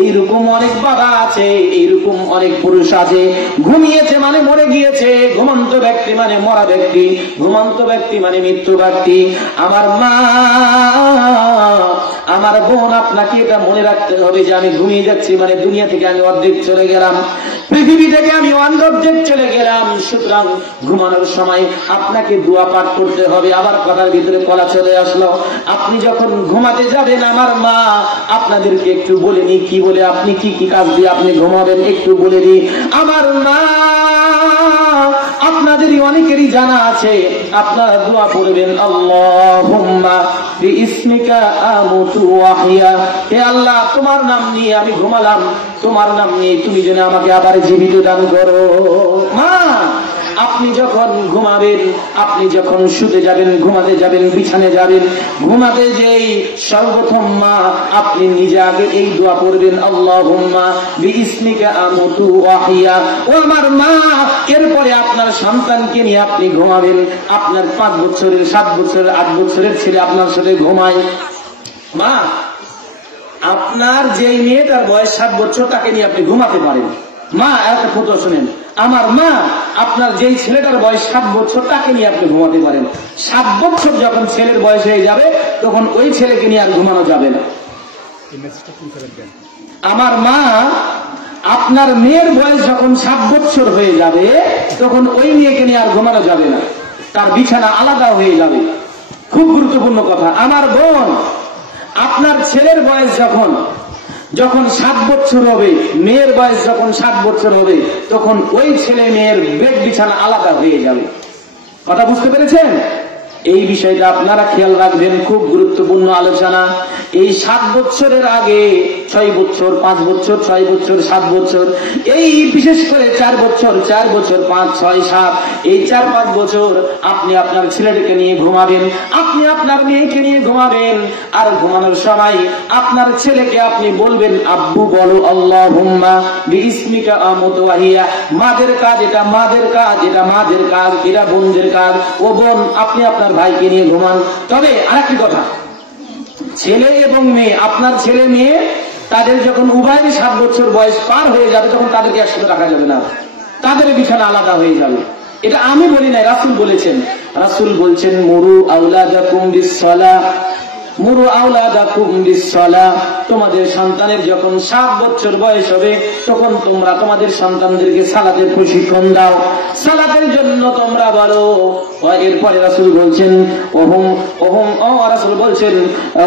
এইরকম অনেক বাবা আছে, এইরকম অনেক পুরুষ আছে ঘুমিয়েছে মানে মরে গিয়েছে। ঘুমন্ত ব্যক্তি মানে মরা ব্যক্তি, ঘুমন্ত ব্যক্তি মানে মৃত্যু ব্যক্তি। আমার মা, আমার বোন, আপনাকে এটা মনে রাখতে হবে যে আমি ঘুমিয়ে যাচ্ছি মানে দুনিয়া থেকে আমি অর্ধেক চলে গেলাম, পৃথিবী থেকে আমি অর্ধেক চলে গেলাম। সুতরাং ঘুমানোর সময় আপনাকে দোয়া পাঠ করতে হবে। আবার কথার ভিতরে কলা চলে আসলো, আপনি যখন ঘুমাতে যাবেন আমার মা, আপনাদেরকে একটু বলে নি কি বলে আপনি কি কি কাজ দিয়ে আপনি ঘুমাবেন একটু বলে দিই। আমার মা, আপনাদেরই অনেকেরই জানা আছে, আপনারা দোয়া পড়বেন আল্লাহুম্মা বিইসমিকা আমুতু ওয়া আহইয়া। হে আল্লাহ, তোমার নাম নিয়ে আমি ঘুমালাম, তোমার নাম নিয়ে তুমি যেন আমাকে আবার জীবিত দান করো। মা, আপনি যখন ঘুমাবেন, আপনি যখন শুতে যাবেন, ঘুমাতে যাবেন, বিছানে যাবেন, ঘুমাতে যেই সর্বপ্রথম মা আপনি নিজে আগে এই দোয়া পড়বেন আল্লাহুম্মা বিইসমিকা আমুতু ওয়া আহইয়া। ও আমার মা, এরপরে আপনার সন্তানকে নিয়ে আপনি ঘুমাবেন। আপনার 5 বছরের 7 বছরের 8 বছরের ছেলে আপনার সাথে ঘুমায়। মা, আপনার যেই মেয়েটার বয়স 7 বছর তাকে নিয়ে আপনি ঘুমাতে পারেন। মা, একটা কথা শুনেন, আমার মা, আপনার যেই ছেলেটার বয়স 7 বছর তাকে নিয়ে আপনি ঘুমাতে পারেন। 7 বছর যখন ছেলের বয়স হয়ে যাবে তখন ওই ছেলেকে নিয়ে আর ঘুমানো যাবে না। আমার মা, আপনার মেয়ের বয়স যখন 7 বছর হয়ে যাবে তখন ওই মেয়েকে নিয়ে আর ঘুমানো যাবে না, তার বিছানা আলাদা হয়ে যাবে। খুব গুরুত্বপূর্ণ কথা। আমার বোন, আপনার ছেলের বয়স যখন 7 বছর হবে, মেয়ের বয়স যখন 7 বছর হবে তখন ওই ছেলে মেয়ের বেড বিছানা আলাদা হয়ে যাবে। কথা বুঝতে পেরেছেন? এই বিষয়টা আপনারা খেয়াল রাখবেন, খুব গুরুত্বপূর্ণ আলোচনা। এই 7 বছরের আগে 6 বছর, 5 বছর, 6 বছর, 7 বছর, এই বিশেষ করে 4 বছর, 4 বছর, 5, 6, 7, এই 4-5 বছর আপনি আপনার ছেলেটাকে নিয়ে ঘুমাবেন, আপনি আপনার মেয়েকে নিয়ে ঘুমাবেন। আর ঘুমানোর সময় আপনার ছেলেকে আপনি বলবেন, আব্বু বলো আল্লাহুম্মা বিইসমিকা আমুতু ওয়া হিয়া। মাদের কাজ এটা, মাদের কাজ এটা, মাদের কাজ এটা, বোনদের কাজ। ও বোন, আপনি আপনার ভাইকে নিয়ে ঘুমান। তবে আরেকটি কথা, ছেলে এবং মেয়ে, আপনার ছেলে মেয়ে তাদের যখন উভয়ের 7 বছর বয়স পার হয়ে যাবে, তখন তাদেরকে একসাথে রাখা যাবে না, তাদের বিছানা আলাদা হয়ে যাবে। এটা আমি বলি নাই, রাসূল বলেছেন। রাসূল বলছেন, মুরু আওলাদাকুম বিসসালাহ, মুরু আওলাদাকুম বিসসালাহ। তোমাদের সন্তানের যখন 7 বছর বয়স হবে, তখন তোমরা তোমাদের সন্তানদেরকে সালাতের প্রশিক্ষণ দাও, সালাতের জন্য তোমরা বলো। এরপরে রাসূল বলছেন, রাসূল বলছেন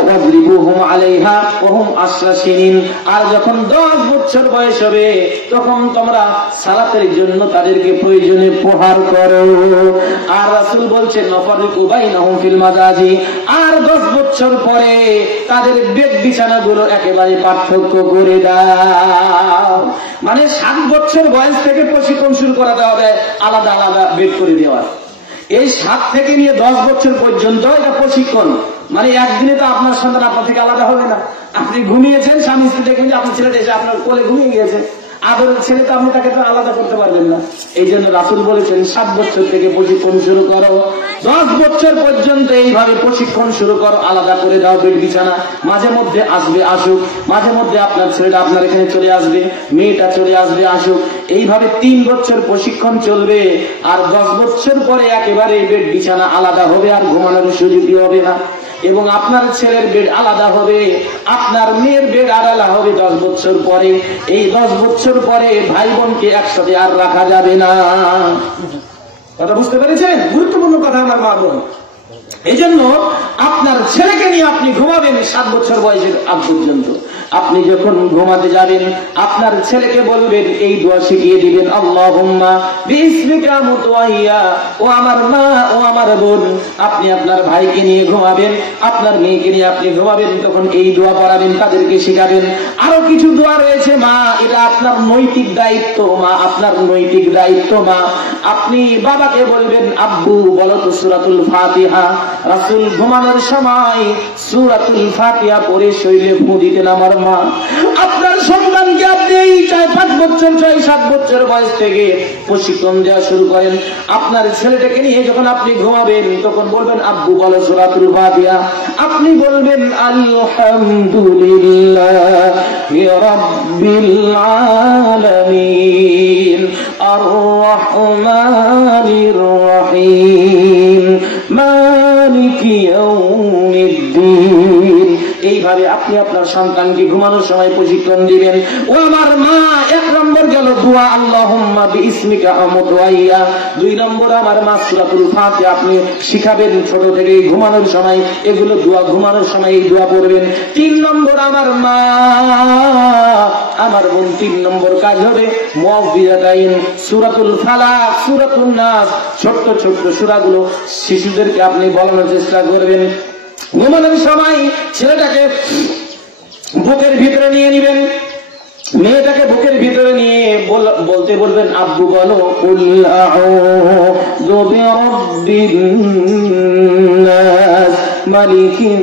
ওয়াদরিবুহুম আলাইহা ওয়া হুম 10 সিনিন। আর যখন 10 বছর বয়স হবে, তখন তোমরা সালাতের জন্য তাদেরকে প্রয়োজনে প্রহার করো। আর রাসূল বলছেন, নফারিকু বাইনাহুম ফিল মাদাজি। আর 10 বছর পরে তাদের বেড বিছানাগুলো একেবারে পার্থক্য করে দাও। মানে 7 বছর বয়স থেকে প্রশিক্ষণ শুরু করা দেওয়া যায়, আলাদা আলাদা বেড করে দেওয়া। এই 7 থেকে নিয়ে 10 বছর পর্যন্ত এটা প্রশিক্ষণ। মানে একদিনে তো আপনার সন্তান আপনার থেকে আলাদা হবে না। আপনি ঘুমিয়েছেন, স্বামী স্ত্রী দেখবেন যে আপনার ছেলেটা এসে আপনার কোলে ঘুমিয়ে গিয়েছে, আদরের ছেলে তো আপনি তাকে তো আলাদা করতে পারবেন না। এই জন্য রাসূল বলেছেন 7 বছর থেকে প্রশিক্ষণ শুরু করো, 10 বছর পর্যন্ত এইভাবে প্রশিক্ষণ শুরু করো, আলাদা করে দাও বেড বিছানা। মাঝে মধ্যে আসবে, আসুক, মাঝে মধ্যে আপনার ছেলেটা আপনার এখানে চলে আসবে, মেয়েটা চলে আসবে, আসুক। এইভাবে 3 বছর প্রশিক্ষণ চলবে। আর 10 বছর পরে একেবারে বেড বিছানা আলাদা হবে, আর ঘুমানোর সুযোগই হবে না। এবং আপনার ছেলের বেড আলাদা হবে, আপনার মেয়ের বেড আলাদা হবে 10 বছর পরে। এই 10 বছর পরে ভাই বোনকে একসাথে আর রাখা যাবে না। কথা বুঝতে পেরেছেন? গুরুত্বপূর্ণ কথা আমার মা বোন। এই জন্য আপনার ছেলেকে নিয়ে আপনি ঘুমাবেন 7 বছর বয়সের আগ পর্যন্ত। আপনি যখন ঘুমাতে যাবেন, আপনার ছেলেকে বলবেন, এই দোয়া শিখিয়ে দিবেন, আল্লাহুম্মা বিইসমিকা আমুতু ওয়া হিয়া। ও আমার মা, ও আমার বোন, আপনি আপনার ভাইকে নিয়ে ঘুমাবেন, আপনার মেয়েকে নিয়ে আপনি ঘুমাবেন, তখন এই দোয়া পড়াবেন, তাদেরকে শেখাবেন। আরো কিছু দোয়া রয়েছে মা, এটা আপনার নৈতিক দায়িত্ব মা, আপনার নৈতিক দায়িত্ব মা। আপনি বাবাকে বলবেন, আব্বু বলো তো সূরাতুল ফাতিহা। রাসূল ঘুমানোর সময় সূরাতুল ফাতিহা পড়ে শরীরে ফু দিতেন আমার মা। আপনার সন্তানকে আপনি এই 4-5 বছর, 6-7 বছর বয়স থেকে প্রশিক্ষণ দেওয়া শুরু করেন। আপনার ছেলেটাকে নিয়ে যখন আপনি ঘুমাবেন, তখন বলবেন, আব্বু বলো সূরাতুল ফাতিহা। আপনি বলবেন, আলহামদুলিল্লাহি রাব্বিল আলামিন আর রহমানির রহিম মালিকি ইয়াউমিদ্দিন। এইভাবে আপনি আপনার সন্তানকে ঘুমানোর সময় প্রশিক্ষণ দিবেন। ও আমার মা, 1 নম্বর গেল দোয়া, আল্লাহুম্মা বিইসমিকা আমুতু ওয়া হিয়া। 2 নম্বর আমার মা সূরাতুল ফাতিহা আপনি শিখাবেন ছোট থেকে ঘুমানোর সময়, এগুলো দোয়া ঘুমানোর সময় এই দোয়া পড়বেন। 3 নম্বর আমার মা, আমার বোন, 3 নম্বর কাজ হবে মুআউযিযাতাইন, সূরাতুল ফালাক, সূরাতুন নাস, ছোট্ট ছোট্ট সূরাগুলো শিশুদেরকে আপনি বলানোর চেষ্টা করবেন। ঘুমানোর সময় ছেলেটাকে বুকের ভিতরে নিয়ে নেবেন, মেয়েটাকে বুকের ভিতরে নিয়ে বলতে বলবেন, আব্বু বলো কুল আউযু বিরাব্বিন নাস মালিকিন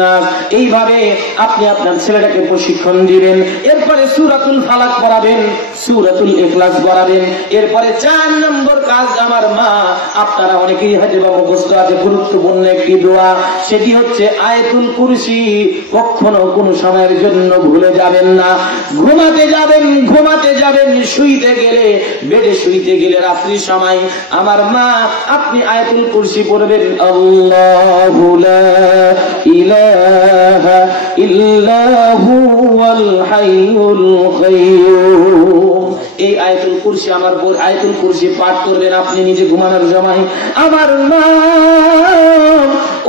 নাস। এইভাবে আপনি আপনার ছেলেটাকে প্রশিক্ষণ দিবেন। এরপরে সূরাতুল ফালাক পড়াবেন, সূরাতুল ইখলাস পড়াবেন। এরপরে 4 নম্বর কাজ আমার মা, আপনারা অনেকেই হয়তো বা মুখস্থ আছে, গুরুত্বপূর্ণ একটি দোয়া, সেটি হচ্ছে আয়াতুল কুরসি। কখনো কোনো সময়ের জন্য ভুলে যাবেন না। ঘুমাতে যাবেন, শুইতে গেলে, বেডে শুইতে গেলে রাত্রির সময় আমার মা আপনি আয়াতুল কুরসি পড়বেন, আল্লাহু লা ইলাহা ইল্লা হুয়াল হাইয়ুল কাইয়্যুম। এই আয়াতুল কুরসি, আমার আয়াতুল কুরসি পাঠ করবেন আপনি নিজে ঘুমানোর সময়। আমার মা,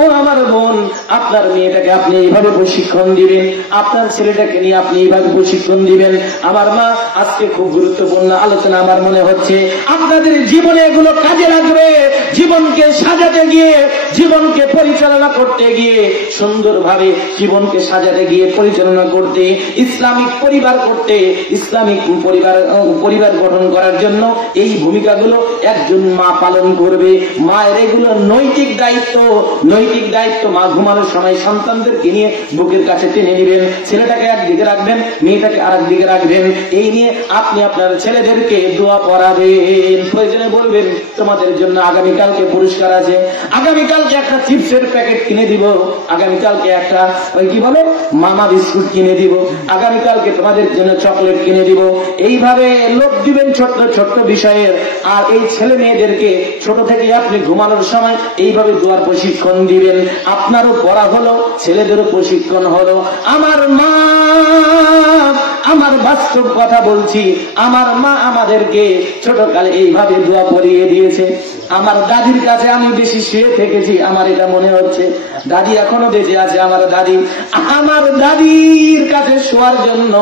ও আমার বোন, আপনার মেয়েটাকে আপনি এইভাবে প্রশিক্ষণ দিবেন, আপনার ছেলেটাকে নিয়ে আপনি এইভাবে প্রশিক্ষণ দিবেন। আমার মা, আজকে খুব গুরুত্বপূর্ণ আলোচনা আমার মনে হচ্ছে, আপনাদের জীবনে এগুলো কাজে লাগবে। জীবনকে সাজাতে গিয়ে, জীবনকে পরিচালনা করতে গিয়ে, সুন্দরভাবে জীবনকে সাজাতে গিয়ে, পরিচালনা করতে, ইসলামিক পরিবার করতে, ইসলামিক পরিবার গঠন করার জন্য এই ভূমিকাগুলো একজন মা পালন করবে। মায়ের এগুলো নৈতিক দায়িত্ব। নৈতিক দায়িত্ব মা ঘুমানোর সময় সন্তানদেরকে নিয়ে বুকের কাছে টেনে নেবেন, ছেলেটাকে একদিকে রাখবেন, মেয়েটাকে আরেক দিকে রাখবেন, এই নিয়ে আপনি আপনার ছেলেদেরকে দোয়া পড়াবেন। প্রয়োজনে বলবেন তোমাদের জন্য আগামীকালকে পুরস্কার আছে, আগামীকালকে একটা চিপসের প্যাকেট কিনে দিব, আগামীকালকে একটা কি বলে মামা বিস্কুট কিনে দিব, আগামীকালকে তোমাদের জন্য চকলেট কিনে দিব। এইভাবে লোভ দিবেন ছোট্ট ছোট্ট বিষয়ের। আর এই ছেলে মেয়েদেরকে ছোট থেকে আপনি ঘুমানোর সময় এইভাবে দোয়ার প্রশিক্ষণ দিবেন। আপনারও পড়া হলো, ছেলেদেরও প্রশিক্ষণ হলো। আমার মা, আমার বাস্তব কথা বলছি, আমার মা আমাদেরকে ছোটকালে এইভাবে দোয়া পড়িয়ে দিয়েছে। আমার দাদির কাছে আমি বেশি শুয়ে থেকেছি, আমার এটা মনে হচ্ছে। দাদি এখনো বেঁচে আছে, আমার দাদি। আমার দাদির কাছে শোয়ার জন্য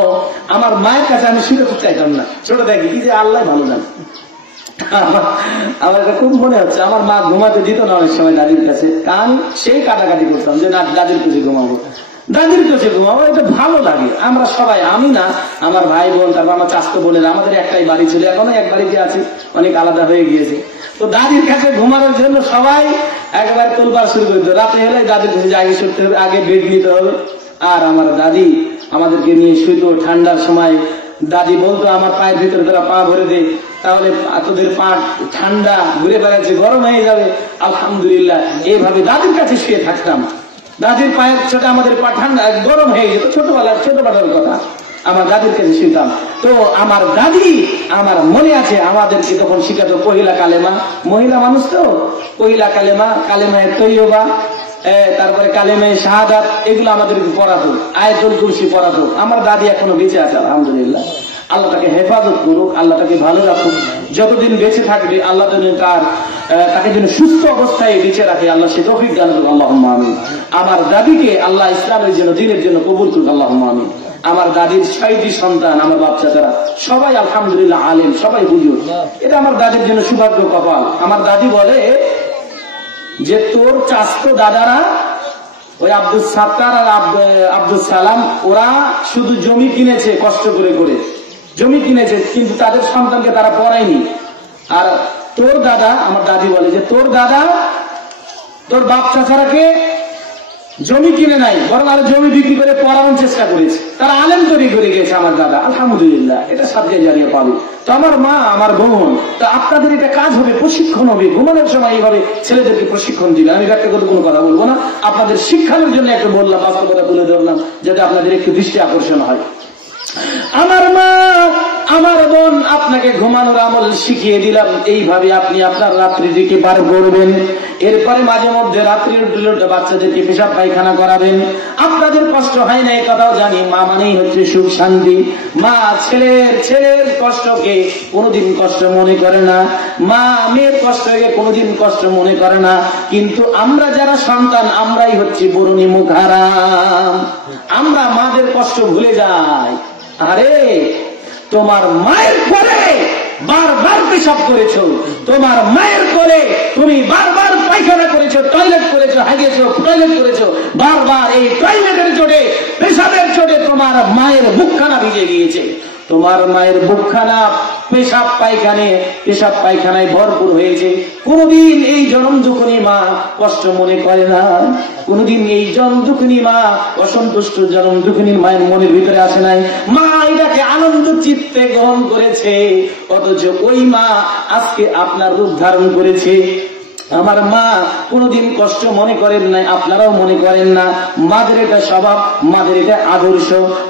আমার মায়ের কাছে আমি শুয়ে চাইতাম না ছোট থেকে, কি যে আল্লাহ ভালো জানে। আমার এটা খুব মনে হচ্ছে, আমার মা ঘুমাতে দিত না অনেক সময় দাদির কাছে, তা আমি সেই কাটাকাটি করতাম যে না, দাদির কাছে ঘুমাবো, দাদির কাছে ঘুমাবো, এটা ভালো লাগে। আমরা সবাই, আমি না, আমার ভাই বোন, তারপর আমার চাচাতো বোনের, আমাদের একটাই বাড়ি ছিল, এখনো এক বাড়িতে আছে, অনেক আলাদা হয়ে গিয়েছে। তো দাদির কাছে ঘুমানোর জন্য সবাই একবার তোলপাড় শুরু করতো। রাতে হলে দাদির কাছে আগে শুতে হবে, আগে বেড নিতে হবে। আর আমার দাদি আমাদেরকে নিয়ে শুইতো ঠান্ডার সময়। দাদি বলতো আমার পায়ের ভিতরে তোরা পা ভরে দে, তাহলে তোদের পা ঠান্ডা ঘুরে বেড়াচ্ছে, গরম হয়ে যাবে। আলহামদুলিল্লাহ, এইভাবে দাদির কাছে শুয়ে থাকতাম। দাদির পায়ের ছোট আমাদের পা ঠান্ডা গরম হয়ে যেত, ছোটবেলার কথা। আমার দাদির কাছে শুনতাম। তো আমার দাদি, আমার মনে আছে, আমাদেরকে তখন শিখাতো পহিলা কালেমা, মহিলা মানুষ তো, পহিলা কালেমা, কালেমায়ে তৈয়বা, তারপরে কালেমায়ে শাহাদাত, এগুলো আমাদেরকে পড়াতো, আয়াতুল কুরসি পড়াতো। আমার দাদি এখনো বেঁচে আছে আলহামদুলিল্লাহ। আল্লাহ তাকে হেফাজত করুক, আল্লাহ তাকে ভালো রাখুক, যতদিন বেঁচে থাকবে আল্লাহ যেন তাকে যেন সুস্থ অবস্থায় বেঁচে রাখে, আল্লাহ সে তৌফিক দান করুক, আল্লাহুম্মা আমিন। আমার দাদিকে আল্লাহ ইসলামের জন্য, দ্বীনের জন্য কবুল করুক, আল্লাহুম্মা আমিন। আমার দাদির 6টি সন্তান, আমার বাচ্চা যারা সবাই আলহামদুলিল্লাহ আলেম, সবাই হুজুর। এটা আমার দাদির জন্য সৌভাগ্য কপাল। আমার দাদি বলে যে তোর চাচতো দাদারা, ওই আব্দুল সাত্তার আর আব্দুল সালাম, ওরা শুধু জমি কিনেছে, কষ্ট করে করে জমি কিনেছে, কিন্তু তাদের সন্তানকে তারা পড়ায়নি। আর তোর দাদা, আমার দাদি বলে যে তোর দাদা তোর বাপ চাচারাকে জমি কিনে নাই, বরং আরো জমি বিক্রি করে পড়ানোর চেষ্টা করেছে, তারা আলেম তৈরি করে গেছে আমার দাদা, আলহামদুলিল্লাহ। এটা সাবজেক্ট জানিয়ে পাবে। তো আমার মা, আমার বোন, তো আপনাদের এটা কাজ হবে, প্রশিক্ষণ হবে। ঘুমানোর সময় এইভাবে ছেলেদেরকে প্রশিক্ষণ দিবে। আমি ব্যক্তিগত কোনো কথা বলবো না, আপনাদের শিক্ষার জন্য একটু বললাম, বাস্তবতা তুলে ধরলাম, যাতে আপনাদের একটু দৃষ্টি আকর্ষণ হয়। আমার মা, আমার বোন, আপনাকে ঘুমানোর আমল শিখিয়ে দিলাম। এইভাবে আপনি আপনার রাত্রিটিকে পার করবেন। এরপরে মাঝে মধ্যে রাত্রির বাচ্চাদেরকে পেশাব পায়খানা করাবেন। আপনাদের কষ্ট হয় না, এই কথাও জানি। মা মানেই হচ্ছে সুখ শান্তি। মা ছেলের কষ্টকে কোনোদিন কষ্ট মনে করে না, মা মেয়ের কষ্টকে কোনোদিন কষ্ট মনে করে না। কিন্তু আমরা যারা সন্তান, আমরাই হচ্ছে বরুণী মুখারাম। আমরা মাদের কষ্ট ভুলে যাই। আরে তোমার মায়ের কোলে বারবার পেশাব করেছো, তোমার মায়ের কোলে তুমি বারবার পায়খানা করেছো, টয়লেট করেছো, হাগিয়েছো, টয়লেট করেছো, বারবার এই টয়লেটের চোটে, পেশাবের চোটে তোমার মায়ের বুকখানা ভিজে গিয়েছে। তোমার মায়ের বুকখানা পেশাব পায়খানায় ভরপুর হয়েছে। কোনদিন এই জনম দুঃখিনী মা কষ্ট মনে করে না, কোনদিন এই জনম দুঃখিনী মা অসন্তুষ্ট জনম দুঃখিনীর মায়ের মনের ভিতরে আসে নাই। মা এটাকে আনন্দ চিত্তে গ্রহণ করেছে, অথচ ওই মা আজকে আপনার রূপ ধারণ করেছে। আমার মা কোনদিন কষ্ট মনে করেন নাই, আপনারাও মনে করেন না। মাদের এটা স্বভাব, মাদের এটা আদর্শ।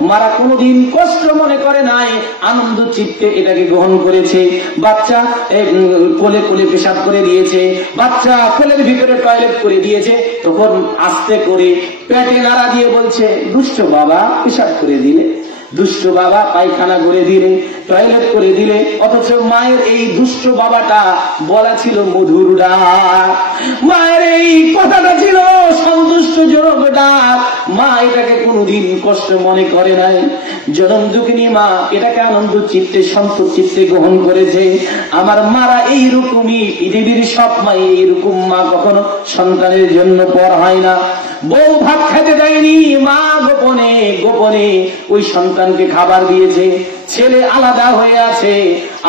মারা কোনদিন কষ্ট মনে করে নাই, আনন্দ চিত্তে এটাকে গ্রহণ করেছে। বাচ্চা কোলে কোলে পেশাব করে দিয়েছে, বাচ্চা কোলের ভিতরে টয়লেট করে দিয়েছে, তখন আস্তে করে পেটে নাড়া দিয়ে বলছে, দুষ্ট বাবা পেশাব করে দিলে। দুষ্ট বাবা পায়খানা করে দিলে, টয়লেট করে দিলে, অথচ মায়ের এই দুষ্ট বাবাটা বলা ছিল মধুর ডাক, মায়ের এই কথাটা ছিল সন্তুষ্টজনক ডাক। মা এটাকে কোনোদিন কষ্ট মনে করে নাই, জনম দুঃখিনী মা এটাকে আনন্দ চিত্তে সন্তোষ চিত্তে গ্রহণ করেছে। আমার মারা এইরকমই, পৃথিবীর সব মা এইরকম মা কখনো সন্তানের জন্য পর হয় না। বউ ভাত খেতে দেয়নি, মা গোপনে গোপনে ওই সন্তানকে খাবার দিয়েছে। ছেলে আলাদা হয়ে আছে,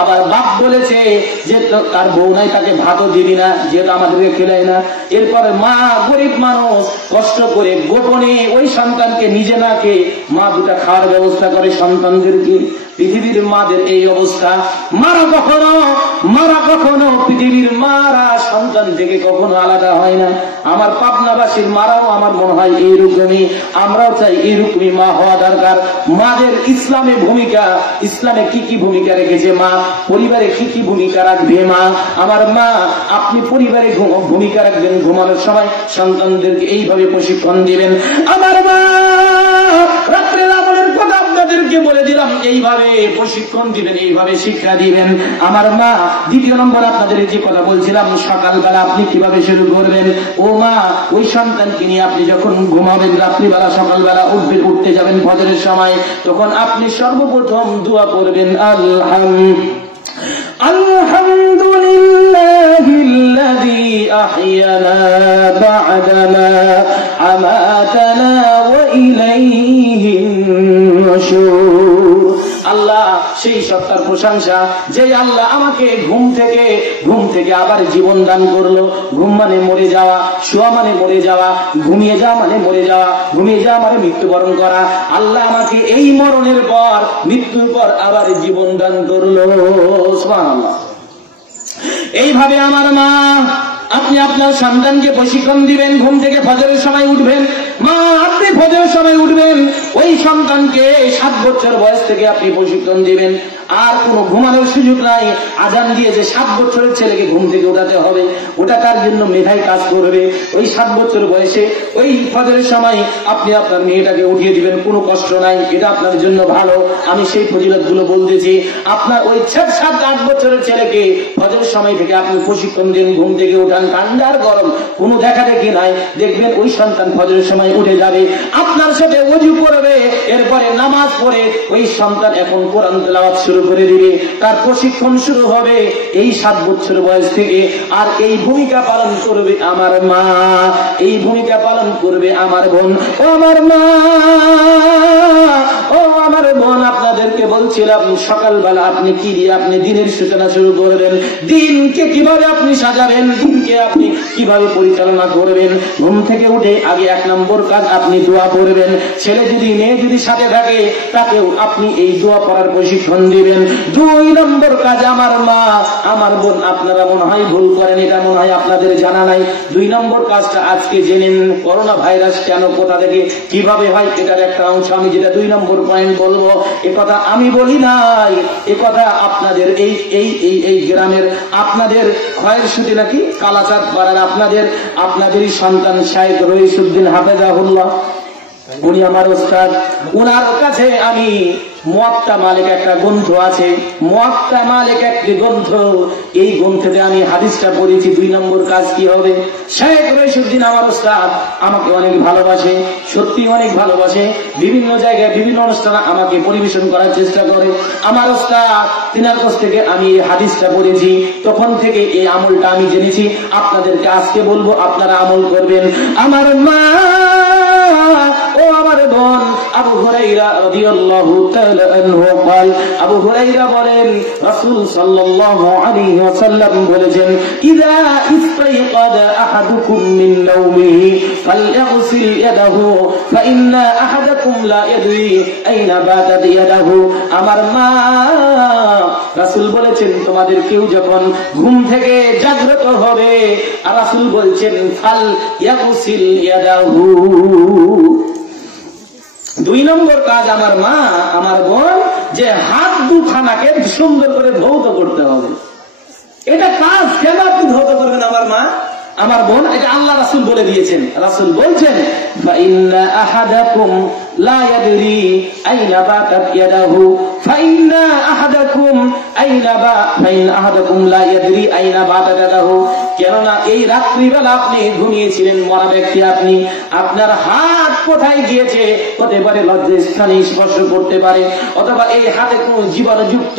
আবার বাপ বলেছে যে তার বউ নাই, তাকে ভাতও দিবি না, যেটা আমাদেরকে খেলায় না। এরপরে মা গরিব মানুষ, কষ্ট করে গোপনে ওই সন্তানকে নিজে না খেয়ে মা দুটা খাওয়ার ব্যবস্থা করে সন্তানদেরকে। পৃথিবীর মাদের এই অবস্থা। মারা কখনো পৃথিবীর মারা সন্তান থেকে কখনো আলাদা হয় না। আমার পাবনাবাসীর মারাও আমার মনে হয় এইরকমই। আমরাও চাই এইরকমই মা হওয়া দরকার। মাদের ইসলামে ভূমিকা, ইসলামে কি কি ভূমিকা রেখেছে মা, পরিবারে কি কি ভূমিকা রাখবে মা। আমার মা, আপনি পরিবারে ভূমিকা রাখবেন, ঘুমানোর সময় সন্তানদেরকে এইভাবে প্রশিক্ষণ দিবেন। আমার মা রাত্রে আমলের কথা আপনাদেরকে বলে দিলাম, এইভাবে প্রশিক্ষণ দিবেন, এইভাবে শিক্ষা দিবেন। আমার মা, দ্বিতীয় নম্বর আপনাদের যে কথা বলছিলাম, সকালবেলা আপনি কিভাবে শুরু করবেন। ও মা, ওই সন্তানকে নিয়ে আপনি যখন ঘুমাবেন, রাত্রিবেলা সকালবেলা উঠতে যাবেন ফজরের সময়, তখন আপনি সর্বপ্রথম দোয়া করবেন আলহামদুলিল্লাহিল্লাযী আহইয়ানা বা'দামা আমাতানা ওয়া ইলাইহিন নুশুর। আল্লাহ সেই সত্তার প্রশংসা, যে আল্লাহ আমাকে ঘুম থেকে আবার জীবন দান করলো। ঘুম মানে মরে যাওয়া, শোয়া মানে মরে যাওয়া, ঘুমিয়ে যাওয়া মানে মরে যাওয়া, ঘুমিয়ে যাওয়া মানে মৃত্যুবরণ করা। আল্লাহ আমাকে এই মরণের পর, মৃত্যুর পর আবার জীবন দান করলো। সুবহানাল্লাহ। এইভাবে আমার মা, আপনি আপনার সন্তানকে প্রশিক্ষণ দিবেন। ঘুম থেকে ফজরের সময় উঠবেন, মা আপনি ফজরের সময় উঠবেন, ওই সন্তানকে 7 বছর বয়স থেকে আপনি প্রশিক্ষণ দিবেন। আর কোনো ঘুমানোর সুযোগ নাই। আজান দিয়ে যে 7 বছরের ছেলেকে ঘুম থেকে উঠাতে হবে, ওটা তার জন্য মেধায় কাজ করবে। ওই 7 বছর বয়সে ওই ফজরের সময় আপনি আপনার মেয়েটাকে উঠিয়ে দিবেন, কোনো কষ্ট নাই, এটা আপনার জন্য ভালো। আমি সেই ফজিলতগুলো বলতেছি। আপনার ওই 7-8 বছরের ছেলেকে ফজরের সময় থেকে আপনি প্রশিক্ষণ দিন, ঘুম থেকে উঠান, ঠান্ডার গরম কোনো দেখা দেখি নাই। দেখবেন ওই সন্তান ফজরের সময় উঠে যাবে, আপনার সাথে ওযু করবে, এরপরে নামাজ পড়ে ওই সন্তান এখন কোরআন তেলাওয়াত শুরু করে দিবে। তার প্রশিক্ষণ শুরু হবে এই 7 বছর বয়স থেকে। আর এই ভূমিকা পালন করবে আমার মা, এই ভূমিকা পালন করবে আমার বোন। ও আমার মা, ও আমার বোন, আপনাদেরকে বলছিলাম সকালবেলা আপনি কি দিয়ে আপনি দিনের সূচনা শুরু করবেন, দিনকে কিভাবে আপনি সাজাবেন, দিনকে আপনি কিভাবে পরিচালনা করবেন। ঘুম থেকে উঠে আগে 1 নম্বর কাজ আপনি দোয়া পড়বেন। ছেলে যদি মেয়ে যদি সাথে থাকে, তাকেও আপনি এই দোয়া পড়ার প্রশিক্ষণ দিবেন। 2 নম্বর কাজ আমার মা, আমার বোন, আপনারা মনে হয় ভুল করেন, এটা মনে হয় আপনাদের জানা নাই। 2 নম্বর কাজটা আজকে জেনেন। করোনা ভাইরাস কেন, কোথা থেকে, কিভাবে হয়, এটার একটা অংশ আমি যেটা 2 নম্বর পয়েন্ট বলবো। এ কথা আমি বলি নাই, এ কথা আপনাদের এই গ্রামের আপনাদের খয়েরশুটি নাকি কালাচাঁদ পাড়ার আপনাদেরই সন্তান শাইখ রইসউদ্দিন হাফেজাহুল্লাহ, উনি আমার ওস্তাদ। উনার কাছে আমি মুয়াত্তা মালিক একটা গ্রন্থ আছে, মুয়াত্তা মালিক একটি গ্রন্থ, এই গ্রন্থে আমি হাদিসটা পড়েছি। 2 নম্বর কাজ কি হবে। শাইখ রইসউদ্দিন আমার ওস্তাদ আমাকে অনেক ভালোবাসে, সত্যি অনেক ভালোবাসে। বিভিন্ন জায়গায় বিভিন্ন অনুষ্ঠানে আমাকে পরিবেশন করার চেষ্টা করে। আমার ওস্তাদ, তিনার কাছ থেকে আমি এই হাদিসটা পড়েছি, তখন থেকে এই আমলটা আমি জেনেছি। আপনাদেরকে আজকে বলবো, আপনারা আমল করবেন। আমার মা, ও আমার বোন, আবু হুরায়রা রাদিয়াল্লাহু তাআলা আনহু قال, আবু হুরায়রা বলেন রাসূল সাল্লাল্লাহু আলাইহি ওয়াসাল্লাম বলেছেন, ইযা ইস্তাইকাদা আহাদুকুম মিন নাওমিহি ফালইগসিল ইয়াদাহু ফাইন্না আহাদাকুম লা ইয়াদরি আইনা বাতাত ইয়াদাহু। আমার মা, রাসূল বলেছেন তোমাদের কেউ যখন ঘুম থেকে জাগ্রত হবে, আর রাসূল বলছেন ফালইগসিল ইয়াদাহু। 2 নম্বর কাজ আমার মা, আমার বোন, যে হাত দুখানাকে সুন্দর করে ধৌত করতে হবে। এটা কাজ কেন আপনি ধৌত করবেন আমার মা, আমার বোন, এটা আল্লাহ রাসূল বলে দিয়েছেন। রাসূল বলছেন, ফাইন্না আহাদাকুম لا يدري أين باتت يده فإن أحدكم لا يدري أين باتت يده কেননা এই রাত্রিবেলা আপনি ঘুমিয়েছিলেন, মরা ব্যক্তি আপনি, আপনার হাত কোথায় গিয়েছে হতে পারে লজ্জাস্থানে স্পর্শ করতে পারে, অথবা এই হাতে কোনো জীবাণুযুক্ত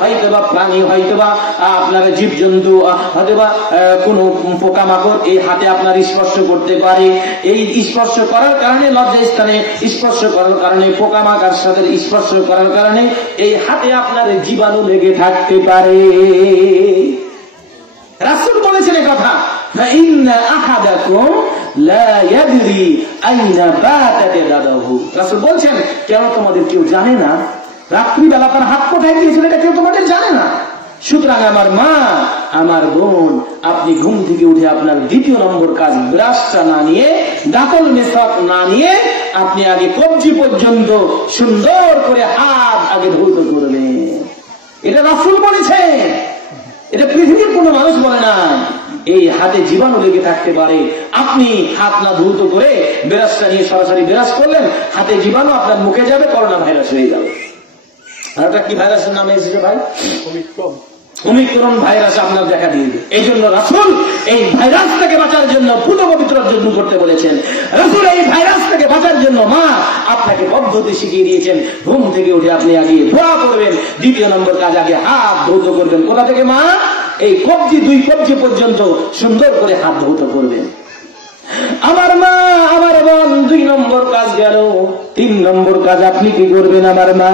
হয়তোবা প্রাণী, হয়তোবা আপনার জীবজন্তু, হয়তোবা কোনো পোকামাকড় এই হাতে আপনার স্পর্শ করতে পারে। এই স্পর্শ করার কারণে, লজ্জাস্থানে স্পর্শ করার কারণে, পোকামাকড়ের সাথে স্পর্শ করার কারণে এই হাতে আপনার জীবাণু লেগে থাকতে পারে। রাসূল বলেছেন এই কথা, ইন্না আহাদাকুম লা ইয়াদরি আইনা বাতাত ইয়াদাহু। রাসূল বলছেন, কেন তোমাদের কেউ জানে না রাত্রিবেলা তার হাত কোথায় গিয়েছিল, এটা কেউ তোমাদের জানে না। সুতরাং আমার মা, আমার বোন, আপনি ঘুম থেকে উঠে আপনার দ্বিতীয় নম্বর কাজ, ব্রাশটা না নিয়ে, দাঁতল মেশক না নিয়ে, আপনি আগে কবজি পর্যন্ত সুন্দর করে হাত আগে ধৌত করবেন। এটা রাসূল বলেছেন, এটা পৃথিবীর কোন মানুষ বলে না। এই হাতে জীবাণু লেগে থাকতে পারে, আপনি হাত না ধৌত করে ব্রাশটা নিয়ে সরাসরি ব্রাশ করলেন, হাতে জীবাণু আপনার মুখে যাবে, করোনা ভাইরাস হয়ে যাবে। এটা কি ভাইরাসের নামে এসেছে ভাই? ওমিক্রন ভাইরাস আপনার দেখা দিয়েছে। এই জন্য রাসূল এই ভাইরাস থেকে বাঁচার জন্য পুত পবিত্র যত্ন করতে বলেছেন। রাসূল এই ভাইরাস থেকে বাঁচার জন্য মা আপনাকে পদ্ধতি শিখিয়ে দিয়েছেন। ঘুম থেকে উঠে আপনি আগে দোয়া করবেন, দ্বিতীয় নম্বর কাজ আগে হাত ধৌত করবেন। কোথা থেকে মা? এই কবজি, দুই কবজি পর্যন্ত সুন্দর করে হাত ধৌত করবেন। আমার মা, আমার বোন, 2 নম্বর কাজ গেল। 3 নম্বর কাজ আপনি কি করবেন আমার মা